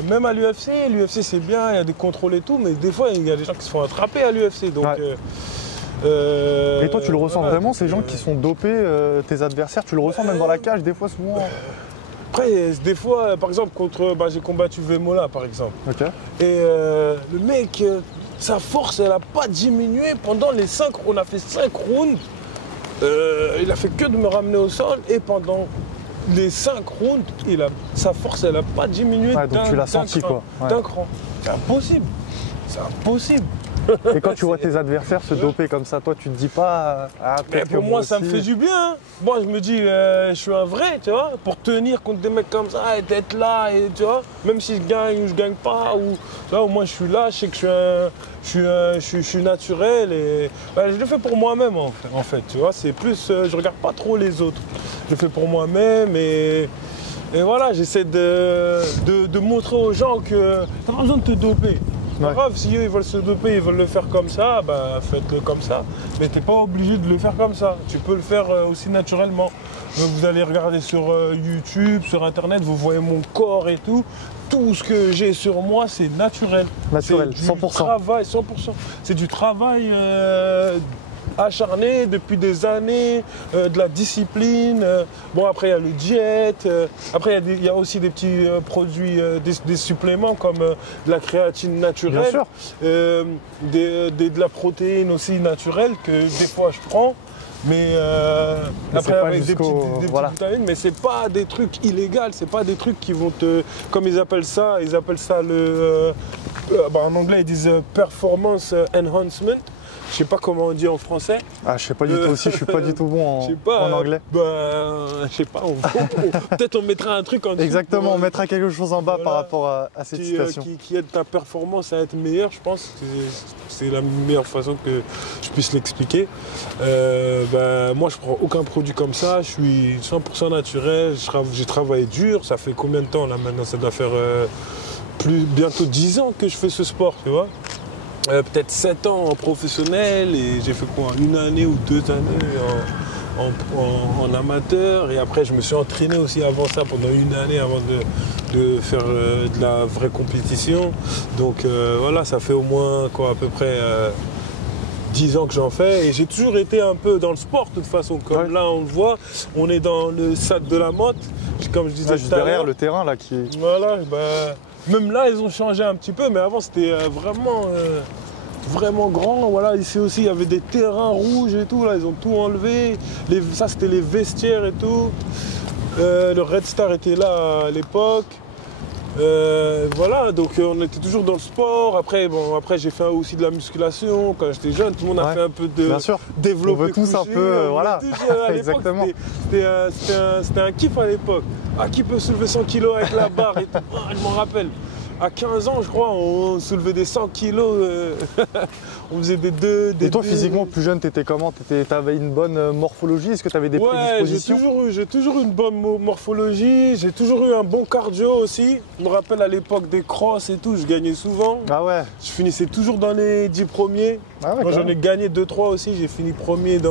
même à l'UFC c'est bien, il y a des contrôles et tout, mais des fois, il y a des gens qui se font attraper à l'UFC. Donc, ouais. Et toi, tu le ressens vraiment, ces gens qui sont dopés, tes adversaires, tu le ressens même dans la cage, des fois, souvent? Après, des fois, par exemple, j'ai combattu Vemola, par exemple. Okay. Et le mec, sa force, elle n'a pas diminué pendant les 5 rounds. On a fait 5 rounds. Il a fait que de me ramener au sol. Et pendant les 5 rounds, sa force, elle n'a pas diminué donc tu l'as senti, quoi. D'un cran. C'est impossible. C'est impossible. Et quand tu vois tes adversaires se doper comme ça, toi, tu te dis pas... Ah, Mais peut-être pour que moi, ça me aussi. fait du bien. Hein. Moi, je me dis, je suis un vrai, tu vois, pour tenir contre des mecs comme ça et d'être là, et, tu vois, même si je gagne ou je gagne pas, ou, tu vois, au moins je suis là, je sais que je suis naturel et je le fais pour moi-même en fait, tu vois, c'est plus, je regarde pas trop les autres. Je le fais pour moi-même et voilà, j'essaie de montrer aux gens que t'as pas besoin de te doper. C'est pas grave, si eux ils veulent se doper, ils veulent le faire comme ça, bah faites-le comme ça. Mais t'es pas obligé de le faire comme ça. Tu peux le faire aussi naturellement. Vous allez regarder sur YouTube, sur internet, vous voyez mon corps et tout. Tout ce que j'ai sur moi, c'est naturel. Naturel, C'est 100%. Travail, 100%. C'est du travail acharné depuis des années, de la discipline. Bon, après, il y a le diète. Après, il y a aussi des petits produits, des suppléments comme de la créatine naturelle. Bien sûr. De la protéine aussi naturelle que des fois je prends. Mais après pas avec des petites voilà. vitamines, mais c'est pas des trucs illégaux, c'est pas des trucs qui vont te, comme ils appellent ça le, en anglais ils disent performance enhancement. Je sais pas comment on dit en français. Ah, je sais pas du tout aussi, je suis pas du tout bon en anglais. Je sais pas, peut-être on mettra un truc en dessous. Exactement, on mettra quelque chose en bas par rapport à cette citation. Qui aide ta performance à être meilleure, je pense. C'est la meilleure façon que je puisse l'expliquer. Moi, je prends aucun produit comme ça. Je suis 100% naturel. J'ai travaillé dur. Ça fait combien de temps là maintenant? Ça doit faire bientôt 10 ans que je fais ce sport, tu vois. Peut-être 7 ans en professionnel et j'ai fait quoi, 1 année ou 2 années en amateur et après je me suis entraîné aussi avant ça pendant 1 année avant de faire de la vraie compétition. Donc voilà, ça fait au moins quoi, à peu près 10 ans que j'en fais et j'ai toujours été un peu dans le sport de toute façon. Comme là on le voit, on est dans le stade de la Motte, comme je disais juste derrière le terrain là qui est... Voilà, même là, ils ont changé un petit peu, mais avant, c'était vraiment grand. Voilà, ici aussi, il y avait des terrains rouges et tout. Là, ils ont tout enlevé. Ça, c'était les vestiaires et tout. Le Red Star était là à l'époque. Voilà, donc on était toujours dans le sport. Après, j'ai fait aussi de la musculation. Quand j'étais jeune, tout le monde a fait un peu de développé. On veut tous couché, un peu, voilà. Exactement. C'était un kiff à l'époque. Ah, qui peut soulever 100 kilos avec la barre et tout. Ah, je m'en rappelle. À 15 ans, je crois, on soulevait des 100 kilos. On faisait des deux. Et toi, physiquement, plus jeune, t'étais comment? T'avais une bonne morphologie? Est-ce que t'avais des prédispositions? J'ai toujours eu une bonne morphologie. J'ai toujours eu un bon cardio aussi. Je me rappelle à l'époque des crosses et tout, je gagnais souvent. Ah ouais. Je finissais toujours dans les 10 premiers. Ah ouais, moi, j'en ai gagné 2-3 aussi. J'ai fini premier il y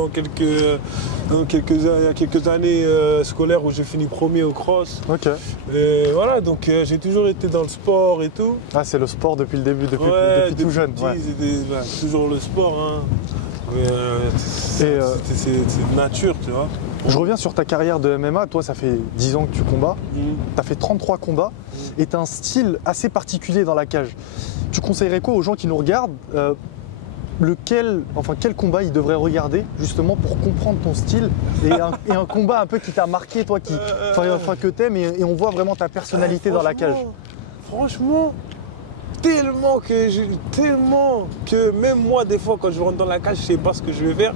a quelques années scolaires où j'ai fini premier au cross. Ok. Et voilà, donc j'ai toujours été dans le sport et tout. Ah, c'est le sport depuis le début, depuis tout jeune. Toujours le sport, hein. C'est nature, tu vois. Je reviens sur ta carrière de MMA. Toi, ça fait 10 ans que tu combats. Tu as fait 33 combats et tu as un style assez particulier dans la cage. Tu conseillerais quoi aux gens qui nous regardent quel combat ils devraient regarder justement pour comprendre ton style et un combat un peu qui t'a marqué, toi, que t'aimes et on voit vraiment ta personnalité dans la cage. Franchement, tellement que même moi, des fois, quand je rentre dans la cage, je sais pas ce que je vais faire.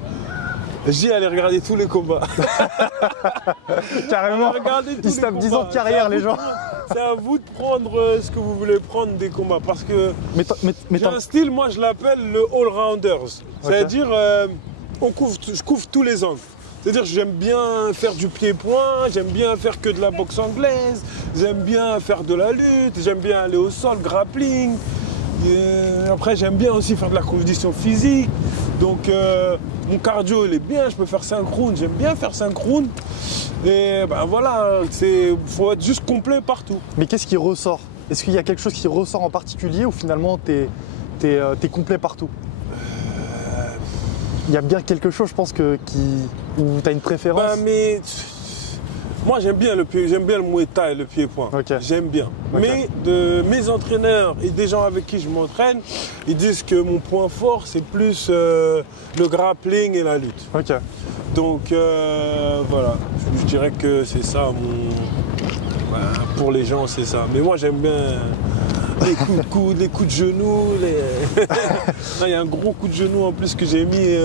J'ai allé regarder tous les combats. Carrément. Ils se tapent 10 ans de carrière, les gens. C'est à vous de prendre ce que vous voulez prendre des combats. Parce que j'ai un style, moi, je l'appelle le all-rounders. C'est-à-dire, je couvre tous les angles. C'est-à-dire, j'aime bien faire du pied-point, j'aime bien faire que de la boxe anglaise, j'aime bien faire de la lutte, j'aime bien aller au sol, grappling. Et après, j'aime bien aussi faire de la condition physique. Donc, mon cardio, il est bien, je peux faire 5 rounds, j'aime bien faire 5 rounds. Et voilà, faut être juste complet partout. Mais qu'est-ce qui ressort? Est-ce qu'il y a quelque chose qui ressort en particulier ou finalement t'es complet partout? Il y a bien quelque chose, je pense, où tu as une préférence. Moi, j'aime bien le Muay Thai, le pied-point. Okay. J'aime bien. Okay. Mais de mes entraîneurs et des gens avec qui je m'entraîne, ils disent que mon point fort, c'est plus le grappling et la lutte. Okay. Donc, voilà. Je dirais que c'est ça, pour les gens, c'est ça. Mais moi, j'aime bien Les coups de coude, les coups de genoux. Il y a un gros coup de genou en plus que j'ai mis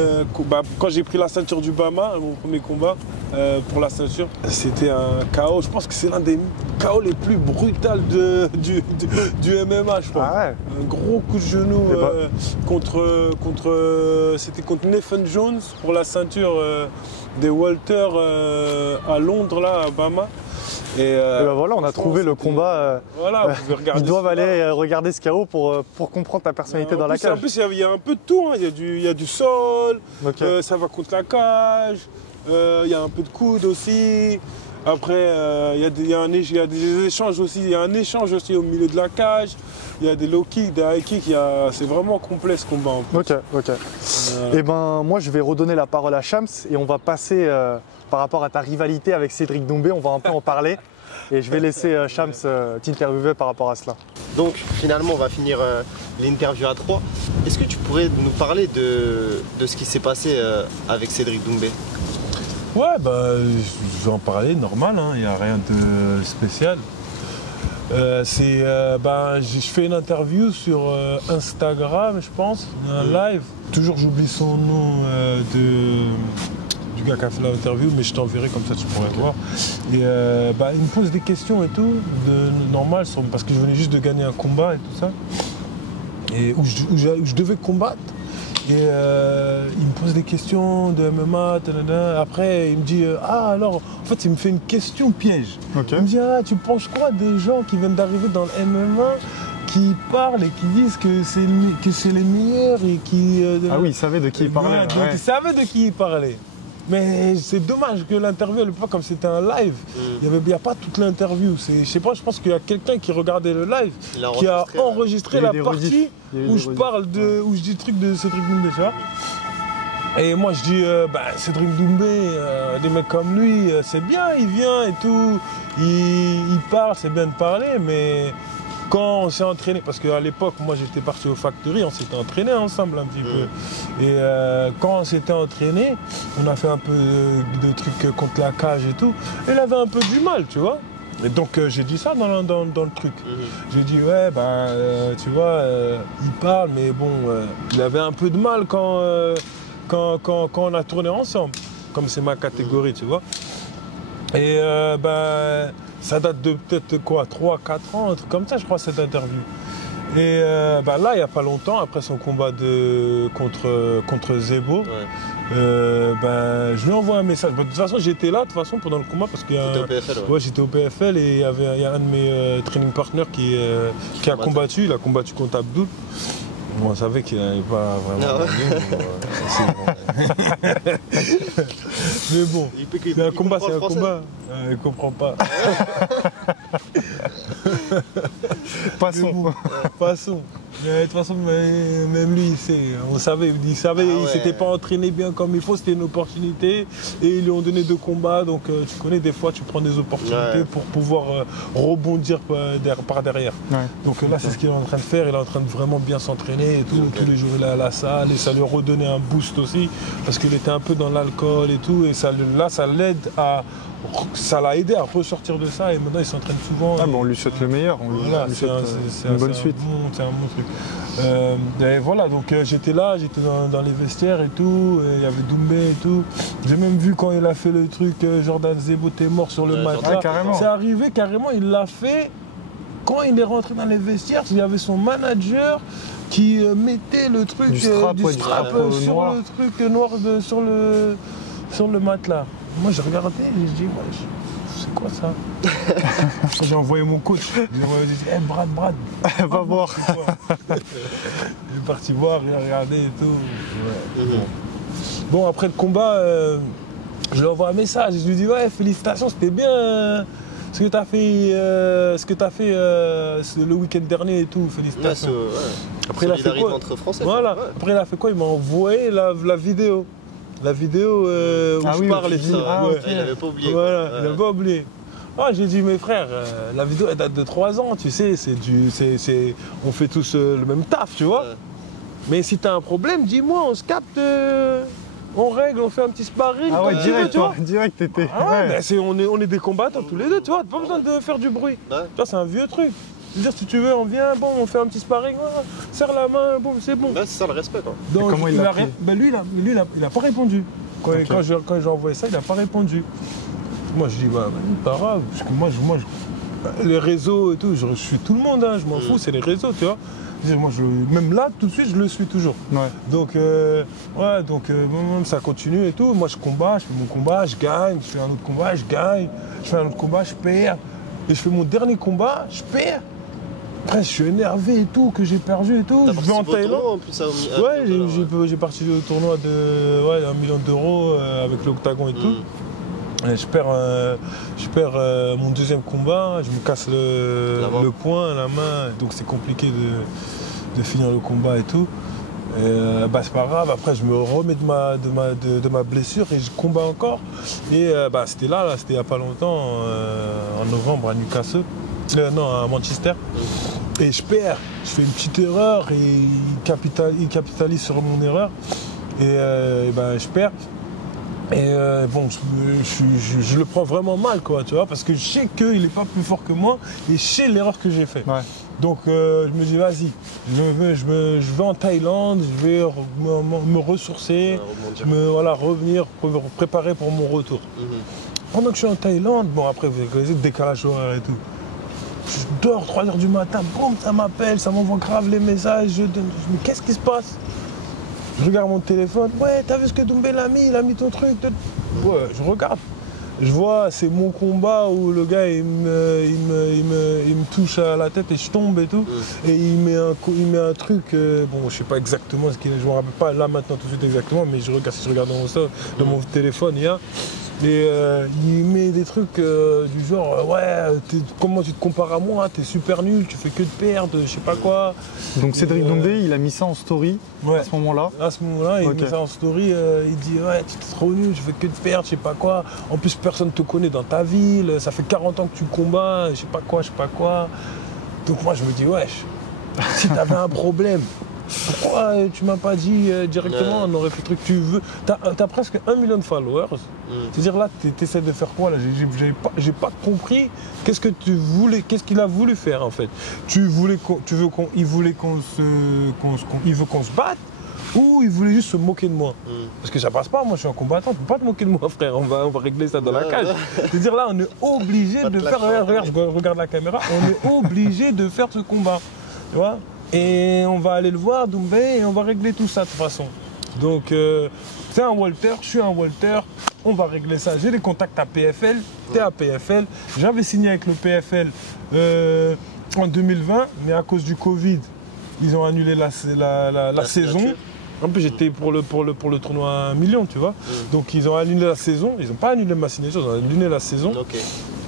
quand j'ai pris la ceinture du Bama, mon premier combat pour la ceinture. C'était un KO. Je pense que c'est l'un des KO les plus brutals du MMA, je pense. Ah ouais. Un gros coup de genou c'était contre Nathan Jones pour la ceinture des Walter à Londres, là, à Bama. Et ben voilà, on a trouvé le combat. Voilà, vous pouvez regarder. Ils doivent aller regarder ce KO pour comprendre ta personnalité dans la cage. En plus, il y a un peu de tout. Hein. Il y a du sol, Okay. ça va contre la cage, il y a un peu de coude aussi. Après, il y a des échanges aussi. Il y a un échange aussi au milieu de la cage. Il y a des low kicks, des high kicks. C'est vraiment complet ce combat. En plus. Ok. Et ben moi, je vais redonner la parole à Shams et on va passer par rapport à ta rivalité avec Cédric Doumbé. On va un peu en parler. Et je vais laisser Shams t'interviewer par rapport à cela. Donc finalement, on va finir l'interview à 3. Est-ce que tu pourrais nous parler de ce qui s'est passé avec Cédric Doumbé? Ouais, je vais en parler, normal, il n'y a rien de spécial. Je fais une interview sur Instagram, je pense, un live. Toujours j'oublie son nom du gars qui a fait l'interview, mais je t'enverrai comme ça tu pourrais voir. Et il me pose des questions et tout, normal, parce que je venais juste de gagner un combat et tout ça. Et où je devais combattre. Et il me pose des questions de MMA, après il me dit alors, en fait il me fait une question piège. Okay. Il me dit tu penses quoi des gens qui viennent d'arriver dans le MMA, qui parlent et qui disent que c'est les meilleurs et qui... Ah oui, il savait de qui il parlait. Ouais. Il savait de qui il parlait. Mais c'est dommage que l'interview, à l'époque, comme c'était un live, il n'y a pas toute l'interview. Je sais pas, je pense qu'il y a quelqu'un qui regardait le live, qui a enregistré la partie où je parle où je dis le truc de Cédric Doumbé, tu vois. Et moi je dis, Cédric Doumbé, des mecs comme lui, c'est bien, il vient et tout, il parle, c'est bien de parler, mais quand on s'est entraîné, parce qu'à l'époque, moi j'étais parti au Factory, on s'était entraîné ensemble un petit peu. Et quand on s'était entraîné, on a fait un peu de trucs contre la cage et tout. Et il avait un peu du mal, tu vois. Et donc j'ai dit ça dans le truc. J'ai dit tu vois, il parle, mais bon, il avait un peu de mal quand on a tourné ensemble, comme c'est ma catégorie, tu vois. Et ça date de peut-être 3-4 ans, un truc comme ça, je crois, cette interview. Et là, il n'y a pas longtemps, après son combat contre Zebo, je lui envoie un message. De toute façon, j'étais là pendant le combat parce que j'étais au PFL. Ouais, j'étais au PFL et il y a un de mes training partners qui a combattu. Il a combattu contre Abdul. Bon, on savait qu'il n'avait pas vraiment gagné. Mais bon, c'est un combat, c'est un combat. Il ne comprend pas. Passons. De toute façon, même lui, il sait. On savait, il s'était pas entraîné bien comme il faut, c'était une opportunité. Et ils lui ont donné 2 combats. Donc tu connais, des fois, tu prends des opportunités pour pouvoir rebondir par derrière. Ouais. Donc là, c'est ce qu'il est en train de faire. Il est en train de vraiment bien s'entraîner et tout. Okay. Tous les jours, il est à la salle. Et ça lui a redonné un boost aussi. Parce qu'il était un peu dans l'alcool et tout. Et ça l'aide à... Ça l'a aidé à ressortir de ça et maintenant il s'entraîne souvent. Ah, mais on lui souhaite le meilleur, on lui souhaite une bonne suite. C'est un bon truc. Et voilà, donc j'étais là, j'étais dans les vestiaires et tout, il y avait Doumbé et tout. J'ai même vu quand il a fait le truc Jordan Zebo t'es mort sur le match. C'est arrivé carrément, il l'a fait quand il est rentré dans les vestiaires, il y avait son manager qui mettait le truc du strap sur le truc noir sur le matelas. Moi j'ai regardé et je dis c'est quoi ça? J'ai envoyé mon coach. J'ai dit hey, Brad, va voir. Il est parti voir, il a regardé et tout. Ouais. Bon après le combat, je lui envoie un message. Je lui dis ouais félicitations, c'était bien ce que tu as fait, le week-end dernier et tout, félicitations. Après il a fait quoi entre Français. Voilà. Après il a fait quoi? Il m'a envoyé la vidéo. La vidéo où je parle et tout. Il n'avait pas oublié. Voilà, il n'avait pas oublié. Ah, j'ai dit, mes frères, la vidéo elle date de 3 ans, tu sais, on fait tous le même taf, tu vois. Mais si t'as un problème, dis-moi, on se capte, on règle, on fait un petit sparring. Ah ouais, direct t'étais. Ah ouais, on est des combattants tous les deux, tu vois, pas besoin de faire du bruit. Tu vois, c'est un vieux truc. Je veux dire, si tu veux, on vient, bon, on fait un petit sparring, voilà, serre la main, bon, c'est bon. Là, c'est ça le respect, quoi. Donc, comment il l'a pris? Lui, il a pas répondu. Quand j'ai envoyé ça, il n'a pas répondu. Moi, je dis, bah, pas grave, parce que moi, les réseaux et tout, je suis tout le monde, hein, je m'en fous, c'est les réseaux, tu vois. Moi, même là, tout de suite, je le suis toujours. Ouais. Donc, ça continue et tout. Moi, je combat, je fais mon combat, je gagne. Je fais un autre combat, je gagne. Je fais un autre combat, je perds. Et je fais mon dernier combat, je perds. Après, je suis énervé et tout, que j'ai perdu et tout. Je vais en Thaïlande. En plus, J'ai participé au tournoi de 1 million d'euros avec l'Octagon et tout. Et je perds mon deuxième combat, je me casse le poing, la main, donc c'est compliqué de finir le combat et tout. C'est pas grave, après je me remets de ma blessure et je combats encore. Et c'était c'était il n'y a pas longtemps, en novembre à Newcastle, à Manchester. Et je perds, je fais une petite erreur et il capitalise sur mon erreur. Et je perds. Et je le prends vraiment mal, quoi, tu vois, parce que je sais qu'il n'est pas plus fort que moi et je sais l'erreur que j'ai faite. Ouais. Donc je me dis, vas-y, je vais en Thaïlande, je vais me ressourcer, revenir, préparer pour mon retour. Pendant que je suis en Thaïlande, bon après, vous connaissez le décalage horaire et tout. Je dors 3h du matin, boum, ça m'appelle, ça m'envoie grave les messages, je me dis, qu'est-ce qui se passe? Je regarde mon téléphone, ouais, t'as vu ce que Doumbé l'a mis, il a mis ton truc. Ouais, je regarde. Je vois, c'est mon combat où le gars, il me touche à la tête et je tombe et tout. Et il met un truc, bon, je sais pas exactement ce qu'il est, je me rappelle pas là maintenant tout de suite exactement, mais si je regarde dans mon téléphone, il y a. Et il met des trucs du genre, comment tu te compares à moi, t'es super nul, tu fais que de perdre, je sais pas quoi. Donc Cédric Doumbé, il a mis ça en story à ce moment-là. À ce moment-là, il met ça en story, il dit, ouais, tu es trop nul, tu fais que de perdre, je sais pas quoi. En plus, personne te connaît dans ta ville, ça fait 40 ans que tu combats, je sais pas quoi. Donc moi, je me dis, wesh, si t'avais un problème, pourquoi tu m'as pas dit directement, on aurait fait le truc que tu veux. T'as presque 1 million de followers. C'est-à-dire là, t'essaies de faire quoi là? J'ai pas compris qu'est-ce qu'il a voulu faire en fait. Il veut qu'on se batte ou il voulait juste se moquer de moi? Parce que ça passe pas, moi je suis un combattant, tu peux pas te moquer de moi frère, on va régler ça dans la cage. C'est-à-dire là, on est obligé de faire, regarde, je regarde la caméra, on est obligé de faire ce combat. Tu vois? Et on va aller le voir, Doumbé, et on va régler tout ça de toute façon. Donc, c'est un welter, je suis un welter, on va régler ça. J'ai des contacts à PFL, t'es à PFL. J'avais signé avec le PFL en 2020, mais à cause du Covid, ils ont annulé la saison. En plus, j'étais pour le tournoi 1 million, tu vois. Donc, ils ont annulé la saison. Ils n'ont pas annulé ma signature, ils ont annulé la saison.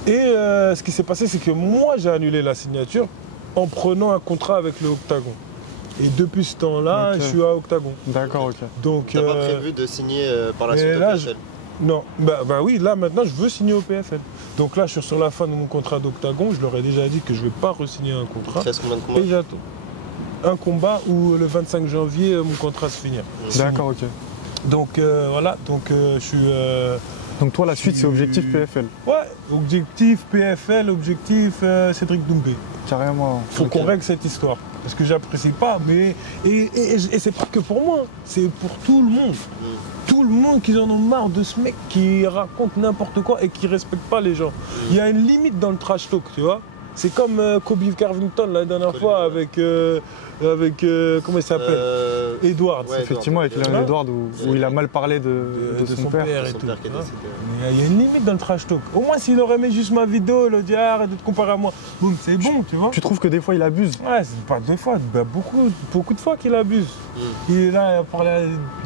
Et ce qui s'est passé, c'est que moi, j'ai annulé la signature en prenant un contrat avec le Octagon. Et depuis ce temps-là, je suis à Octagon. D'accord, ok. Donc, t'as pas prévu de signer par la suite au PFL? Non, oui, là maintenant je veux signer au PFL. Donc là je suis sur la fin de mon contrat d'Octagon, je leur ai déjà dit que je ne vais pas re-signer un contrat. Tu restes combien de combats? Et j'attends un combat où le 25 janvier mon contrat se finit. D'accord, ok. Donc voilà, je suis... Donc toi la suite c'est objectif PFL? Ouais, objectif PFL, objectif Cédric Doumbé. Carrément. Faut qu'on règle cette histoire. Parce que j'apprécie pas, mais. Et c'est pas que pour moi, c'est pour tout le monde. Tout le monde qui en ont marre de ce mec qui raconte n'importe quoi et qui respecte pas les gens. Il y a une limite dans le trash talk, tu vois. C'est comme Kobe Carvington la dernière fois avec comment il s'appelle, Edwards. Ouais, effectivement, avec Edwards où il a mal parlé de son père et tout. Il y a une limite dans le trash talk. Au moins s'il aurait mis juste ma vidéo, le dire arrête de te comparer à moi, boum, c'est bon, tu vois. Tu trouves que des fois il abuse? Ouais, c'est pas deux fois, beaucoup de fois qu'il abuse. Il est là à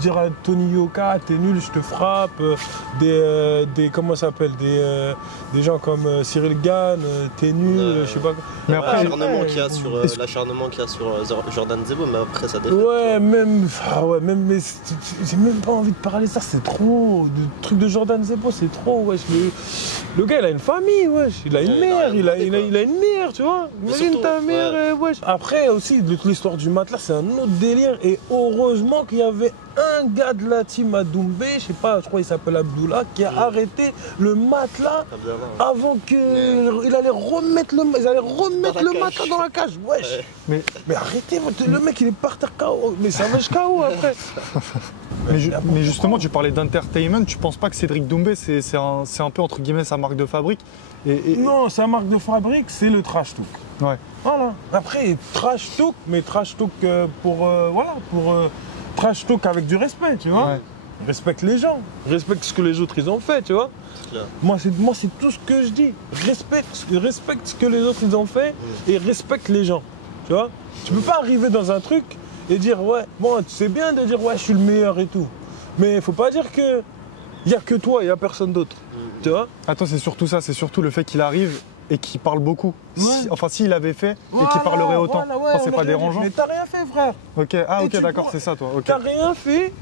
dire à Tony Yoka, t'es nul, je te frappe. Comment ça s'appelle, des gens comme Cyril Gann, t'es nul, je sais pas quoi. Mais après l'acharnement qu'il y a sur Jordan Zebo, mais après ça défaite. Ouais, même. Ah ouais, même. Mais j'ai même pas envie de parler de ça, c'est trop. Le truc de Jordan Zebo, c'est trop, wesh. Le gars, il a une famille, wesh. Il a une mère, il a une mère, tu vois. Imagine ta mère, wesh. Après aussi, l'histoire du matelas, c'est un autre délire. Et heureusement qu'il y avait un gars de la team à Doumbé, je sais pas, je crois qu'il s'appelle Abdullah, qui a arrêté le matelas avant qu'ils allaient remettre le matelas dans la cage. Wesh. Mais arrêtez, le mec il est par terre KO. Mais ça va KO après. Mais justement, tu parlais d'entertainment, tu penses pas que Cédric Doumbé, c'est un peu entre guillemets sa marque de fabrique Non, sa marque de fabrique, c'est le trash talk. Ouais. Voilà. Après, trash talk, mais trash talk pour trash talk avec du respect, tu vois. Ouais. Respecte les gens, respecte ce que les autres ils ont fait, tu vois. Moi, c'est tout ce que je dis. Respecte ce que les autres ils ont fait et respecte les gens, tu vois. Tu peux pas arriver dans un truc et dire ouais, bon, c'est bien de dire ouais, je suis le meilleur et tout, mais il faut pas dire que y a que toi, il y a personne d'autre, tu vois. Attends, c'est surtout ça, c'est surtout le fait qu'il arrive et qu'il parle beaucoup. Ouais. S'il avait fait et qu'il parlerait autant, c'est pas dérangeant. Mais t'as rien fait, frère. Ok, d'accord, c'est ça, toi. Okay. T'as rien fait.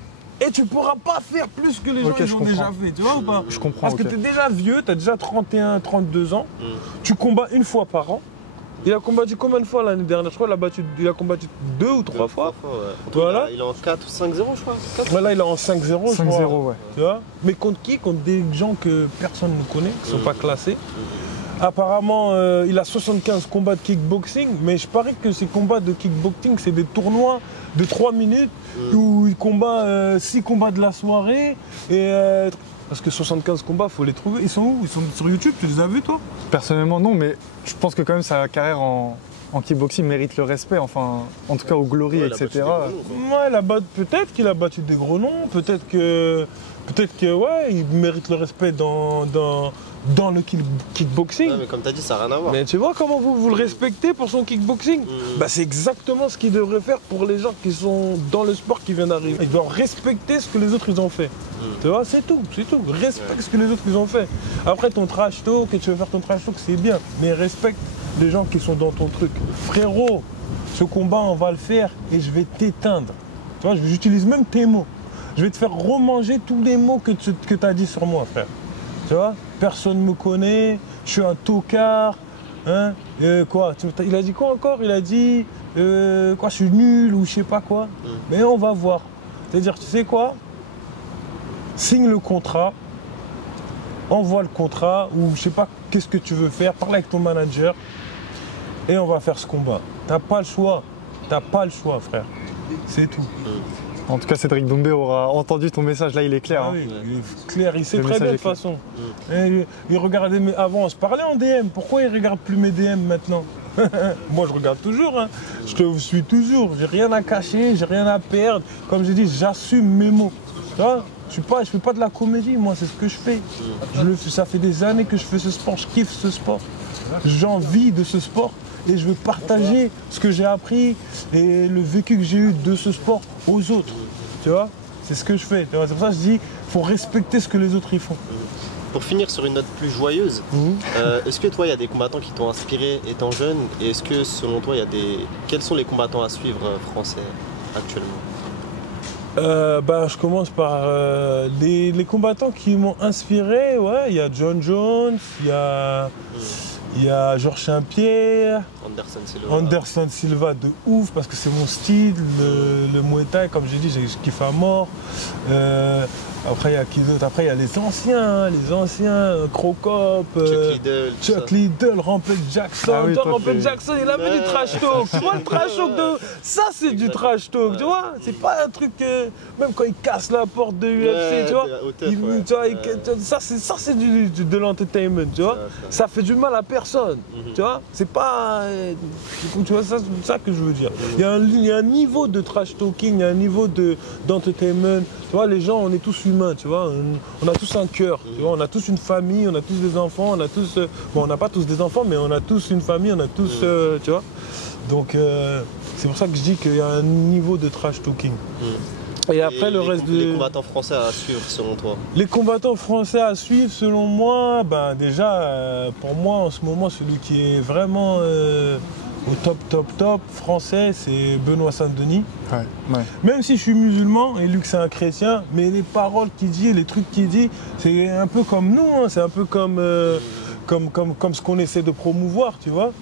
Et tu pourras pas faire plus que les gens ils ont déjà fait, tu vois ou pas? Je comprends. Parce que t'es déjà vieux, t'as déjà 31, 32 ans, tu combats une fois par an. Il a combattu combien de fois l'année dernière? Je crois qu'il a combattu 2 ou 3 fois. Ouais. Voilà. Il est en 4 ou 5-0 je crois. 4. Voilà, il est en 5-0 je crois. 5-0, ouais. Tu vois? Mais contre qui? Contre des gens que personne ne connaît, qui ne sont pas classés. Apparemment, il a 75 combats de kickboxing, mais je parie que ces combats de kickboxing, c'est des tournois de 3 minutes où il combat 6 combats de la soirée. Parce que 75 combats, il faut les trouver. Ils sont où? Ils sont sur YouTube, tu les as vus toi? Personnellement, non, mais je pense que quand même sa carrière en kickboxing mérite le respect, enfin, en tout cas au Glory, etc. Peut-être qu'il a battu des gros noms, peut-être que ouais, il mérite le respect dans le kickboxing. Ouais, mais comme tu as dit, ça n'a rien à voir. Mais tu vois comment vous le respectez pour son kickboxing? Bah, c'est exactement ce qu'il devrait faire pour les gens qui sont dans le sport qui viennent d'arriver. Ils doivent respecter ce que les autres ils ont fait. Tu vois, c'est tout. Respecte ce que les autres ils ont fait. Après ton trash talk, et tu veux faire ton trash talk, c'est bien. Mais respecte les gens qui sont dans ton truc. Frérot, ce combat, on va le faire et je vais t'éteindre. Tu vois, j'utilise même tes mots. Je vais te faire remanger tous les mots que tu as dit sur moi, frère. Tu vois, personne ne me connaît, je suis un tocard. Hein, quoi, il a dit quoi encore? Il a dit je suis nul ou je sais pas quoi. Mais on va voir. C'est-à-dire, tu sais quoi? Signe le contrat, envoie le contrat, ou je sais pas qu'est-ce que tu veux faire, parle avec ton manager et on va faire ce combat. T'as pas le choix, frère. C'est tout. En tout cas, Cédric Doumbé aura entendu ton message, là il est clair. Ah oui, il est clair, il sait très bien de toute façon. Il regardait avant, on se parlait en DM, pourquoi il regarde plus mes DM maintenant? Moi je regarde toujours, hein. Je te suis toujours, j'ai rien à cacher, j'ai rien à perdre. Comme j'ai dit, j'assume mes mots. Tu vois, je fais pas de la comédie, moi c'est ce que je fais. Ça fait des années que je fais ce sport, je kiffe ce sport. J'en vis de ce sport. Et je veux partager ce que j'ai appris et le vécu que j'ai eu de ce sport aux autres. Tu vois, c'est ce que je fais. C'est pour ça que je dis, il faut respecter ce que les autres y font. Pour finir sur une note plus joyeuse, est-ce que toi, il y a des combattants qui t'ont inspiré étant jeune? Et est-ce que selon toi, quels sont les combattants à suivre français actuellement? Je commence par les combattants qui m'ont inspiré. Ouais, il y a John Jones, il y a Georges Saint-Pierre, Anderson Silva de ouf parce que c'est mon style, le Muay Thai, comme j'ai dit, je kiffe à mort. Après il y a qui d'autre? Après il y a les anciens, Crocop, Chuck Liddell, Rampage Jackson. Ah oui, Rampage Jackson, il avait du trash talk. Tu vois le trash talk ça c'est du trash talk, tu vois? C'est pas un truc même quand il casse la porte de UFC, tu vois? Ça c'est de l'entertainment, tu vois? Ça fait du mal à personne, tu vois? C'est pas tu vois, c'est ça que je veux dire. Il y a un niveau de trash talking, il y a un niveau d'entertainment. Tu vois, les gens, on est tous humains, tu vois, on a tous un cœur, tu vois, on a tous une famille, on a tous des enfants, on a tous... bon, on n'a pas tous des enfants, mais on a tous une famille, on a tous... tu vois. Donc, c'est pour ça que je dis qu'il y a un niveau de trash talking. Et après, le reste les combattants français à suivre, selon toi? Les combattants français à suivre, selon moi, déjà, pour moi, en ce moment, celui qui est vraiment au top français, c'est Benoît Saint-Denis. Ouais. Même si je suis musulman et Luc c'est un chrétien, mais les paroles qu'il dit, les trucs qu'il dit, c'est un peu comme nous, hein, c'est un peu comme ce qu'on essaie de promouvoir, tu vois.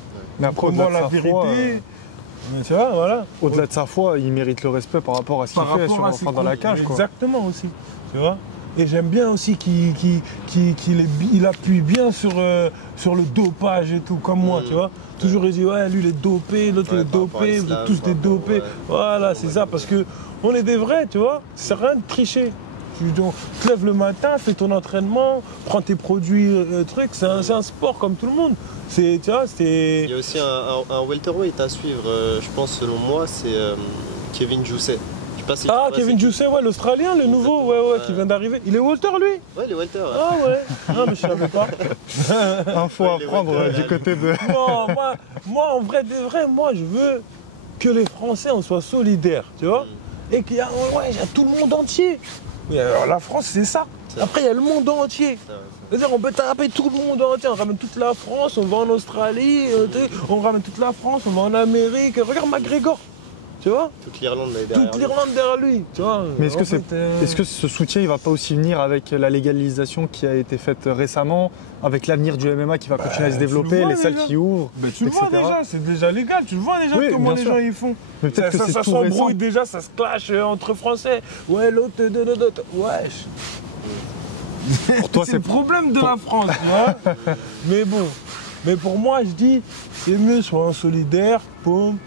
Mais après, au-delà de la sa vérité. foi, Tu vois, voilà. Au-delà de sa foi, il mérite le respect par rapport à ce qu'il fait dans la cage. Quoi. Exactement aussi, tu vois. Et j'aime bien aussi qu'il appuie bien sur le dopage et tout, comme moi, tu vois. Toujours il dit, ouais, lui il est dopé, l'autre il est dopé, vous êtes tous des dopés. Voilà, c'est ça, parce qu'on est des vrais, tu vois. Ça sert à rien de tricher. Tu te lèves le matin, fais ton entraînement, prends tes produits, trucs. C'est un sport comme tout le monde. Tu vois, il y a aussi un welterweight à suivre, je pense, selon moi, c'est Kevin Jousset. Kevin Jousset, ouais, l'Australien, le nouveau, qui vient d'arriver. Il est welter, lui? Ouais, il est welter. Ouais. Ah ouais. Non, mais je savais pas. Info à prendre du côté de... Non, moi, en vrai de vrai, moi, je veux que les Français, on soit solidaires, tu vois. Et qu'il y a tout le monde entier. Mais alors, la France, c'est ça. Après, il y a le monde entier. C'est-à-dire, on peut taper tout le monde entier. On ramène toute la France, on va en Australie, on ramène toute la France, on va en Amérique. Regarde McGregor. Tu vois, toute l'Irlande derrière lui. Tu vois, mais est-ce que ce soutien il va pas aussi venir avec la légalisation qui a été faite récemment, avec l'avenir du MMA qui va continuer à se développer, les salles qui ouvrent, tu le vois déjà, c'est déjà légal, tu le vois déjà comment les gens y font. Mais peut-être que ça s'embrouille déjà, ça se clash entre Français. Ouais, l'autre, wesh. Pour toi, c'est le problème de la France, tu vois. Mais bon, pour moi, je dis, c'est mieux, soyons solidaires, boum.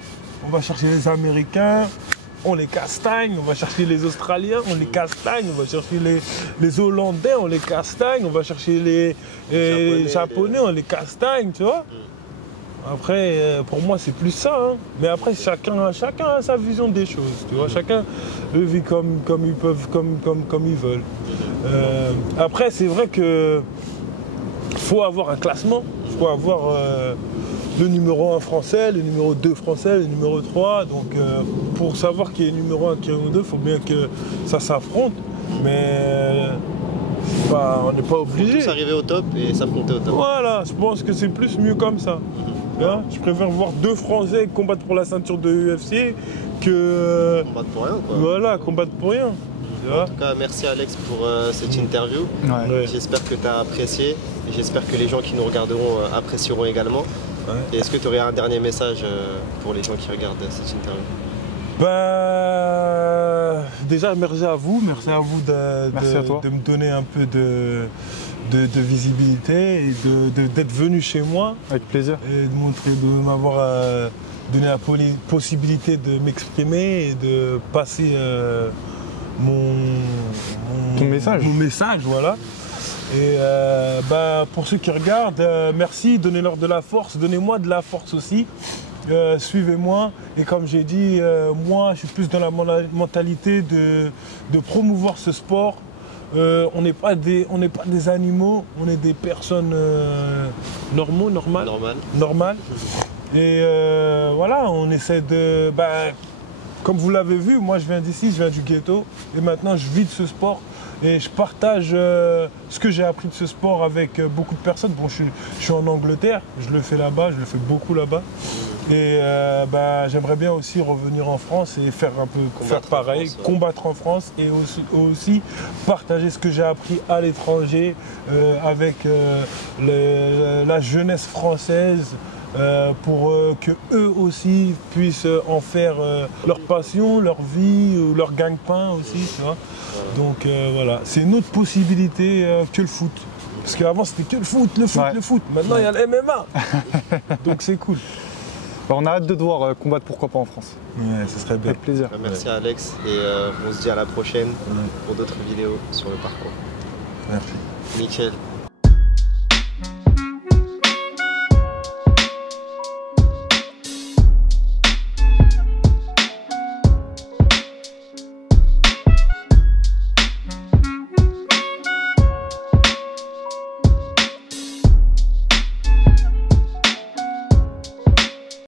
On va chercher les Américains, on les castagne, on va chercher les Australiens, on les castagne, on va chercher les Hollandais, on les castagne, on va chercher les Japonais, on les castagne, tu vois. Après, pour moi, c'est plus ça. Hein. Mais après, chacun a sa vision des choses, tu vois. Chacun vit comme ils peuvent, comme ils veulent. Après, c'est vrai que faut avoir un classement, il faut avoir... le numéro 1 français, le numéro 2 français, le numéro 3. Donc pour savoir qui est numéro 1, qui est numéro 2, il faut bien que ça s'affronte. Mais on n'est pas obligé. Tous arriver au top et s'affronter au top. Voilà, je pense que c'est plus mieux comme ça. Hein, je préfère voir 2 Français combattre pour la ceinture de UFC que... combattre pour rien, quoi. Voilà, combattre pour rien. En tout cas, merci Alex pour cette interview. Ouais. J'espère que tu as apprécié et j'espère que les gens qui nous regarderont apprécieront également. Ouais. Et est-ce que tu aurais un dernier message pour les gens qui regardent cette interview? Déjà, merci à vous de me donner un peu de visibilité et d'être venu chez moi. Avec plaisir. Et de m'avoir donné la possibilité de m'exprimer et de passer mon message, voilà. Et pour ceux qui regardent, merci, donnez-leur de la force, donnez-moi de la force aussi. Suivez-moi et comme j'ai dit, moi je suis plus dans la mentalité de promouvoir ce sport. On n'est pas des animaux, on est des personnes normales. Et voilà, on essaie de... comme vous l'avez vu, moi je viens d'ici, je viens du ghetto et maintenant je vis de ce sport. Et je partage ce que j'ai appris de ce sport avec beaucoup de personnes. Bon, je suis en Angleterre, je le fais là-bas, je le fais beaucoup là-bas. Et j'aimerais bien aussi revenir en France et faire pareil, combattre en France et aussi partager ce que j'ai appris à l'étranger avec la jeunesse française. Pour que eux aussi puissent en faire leur passion, leur vie ou leur gagne-pain aussi, tu vois. Donc voilà, c'est une autre possibilité que le foot. Parce qu'avant c'était que le foot. Maintenant il y a le MMA. Donc c'est cool. On a hâte de devoir combattre pourquoi pas en France. Ouais, ce serait bien. Avec plaisir. Merci Alex et on se dit à la prochaine pour d'autres vidéos sur le parcours. Merci. Nickel.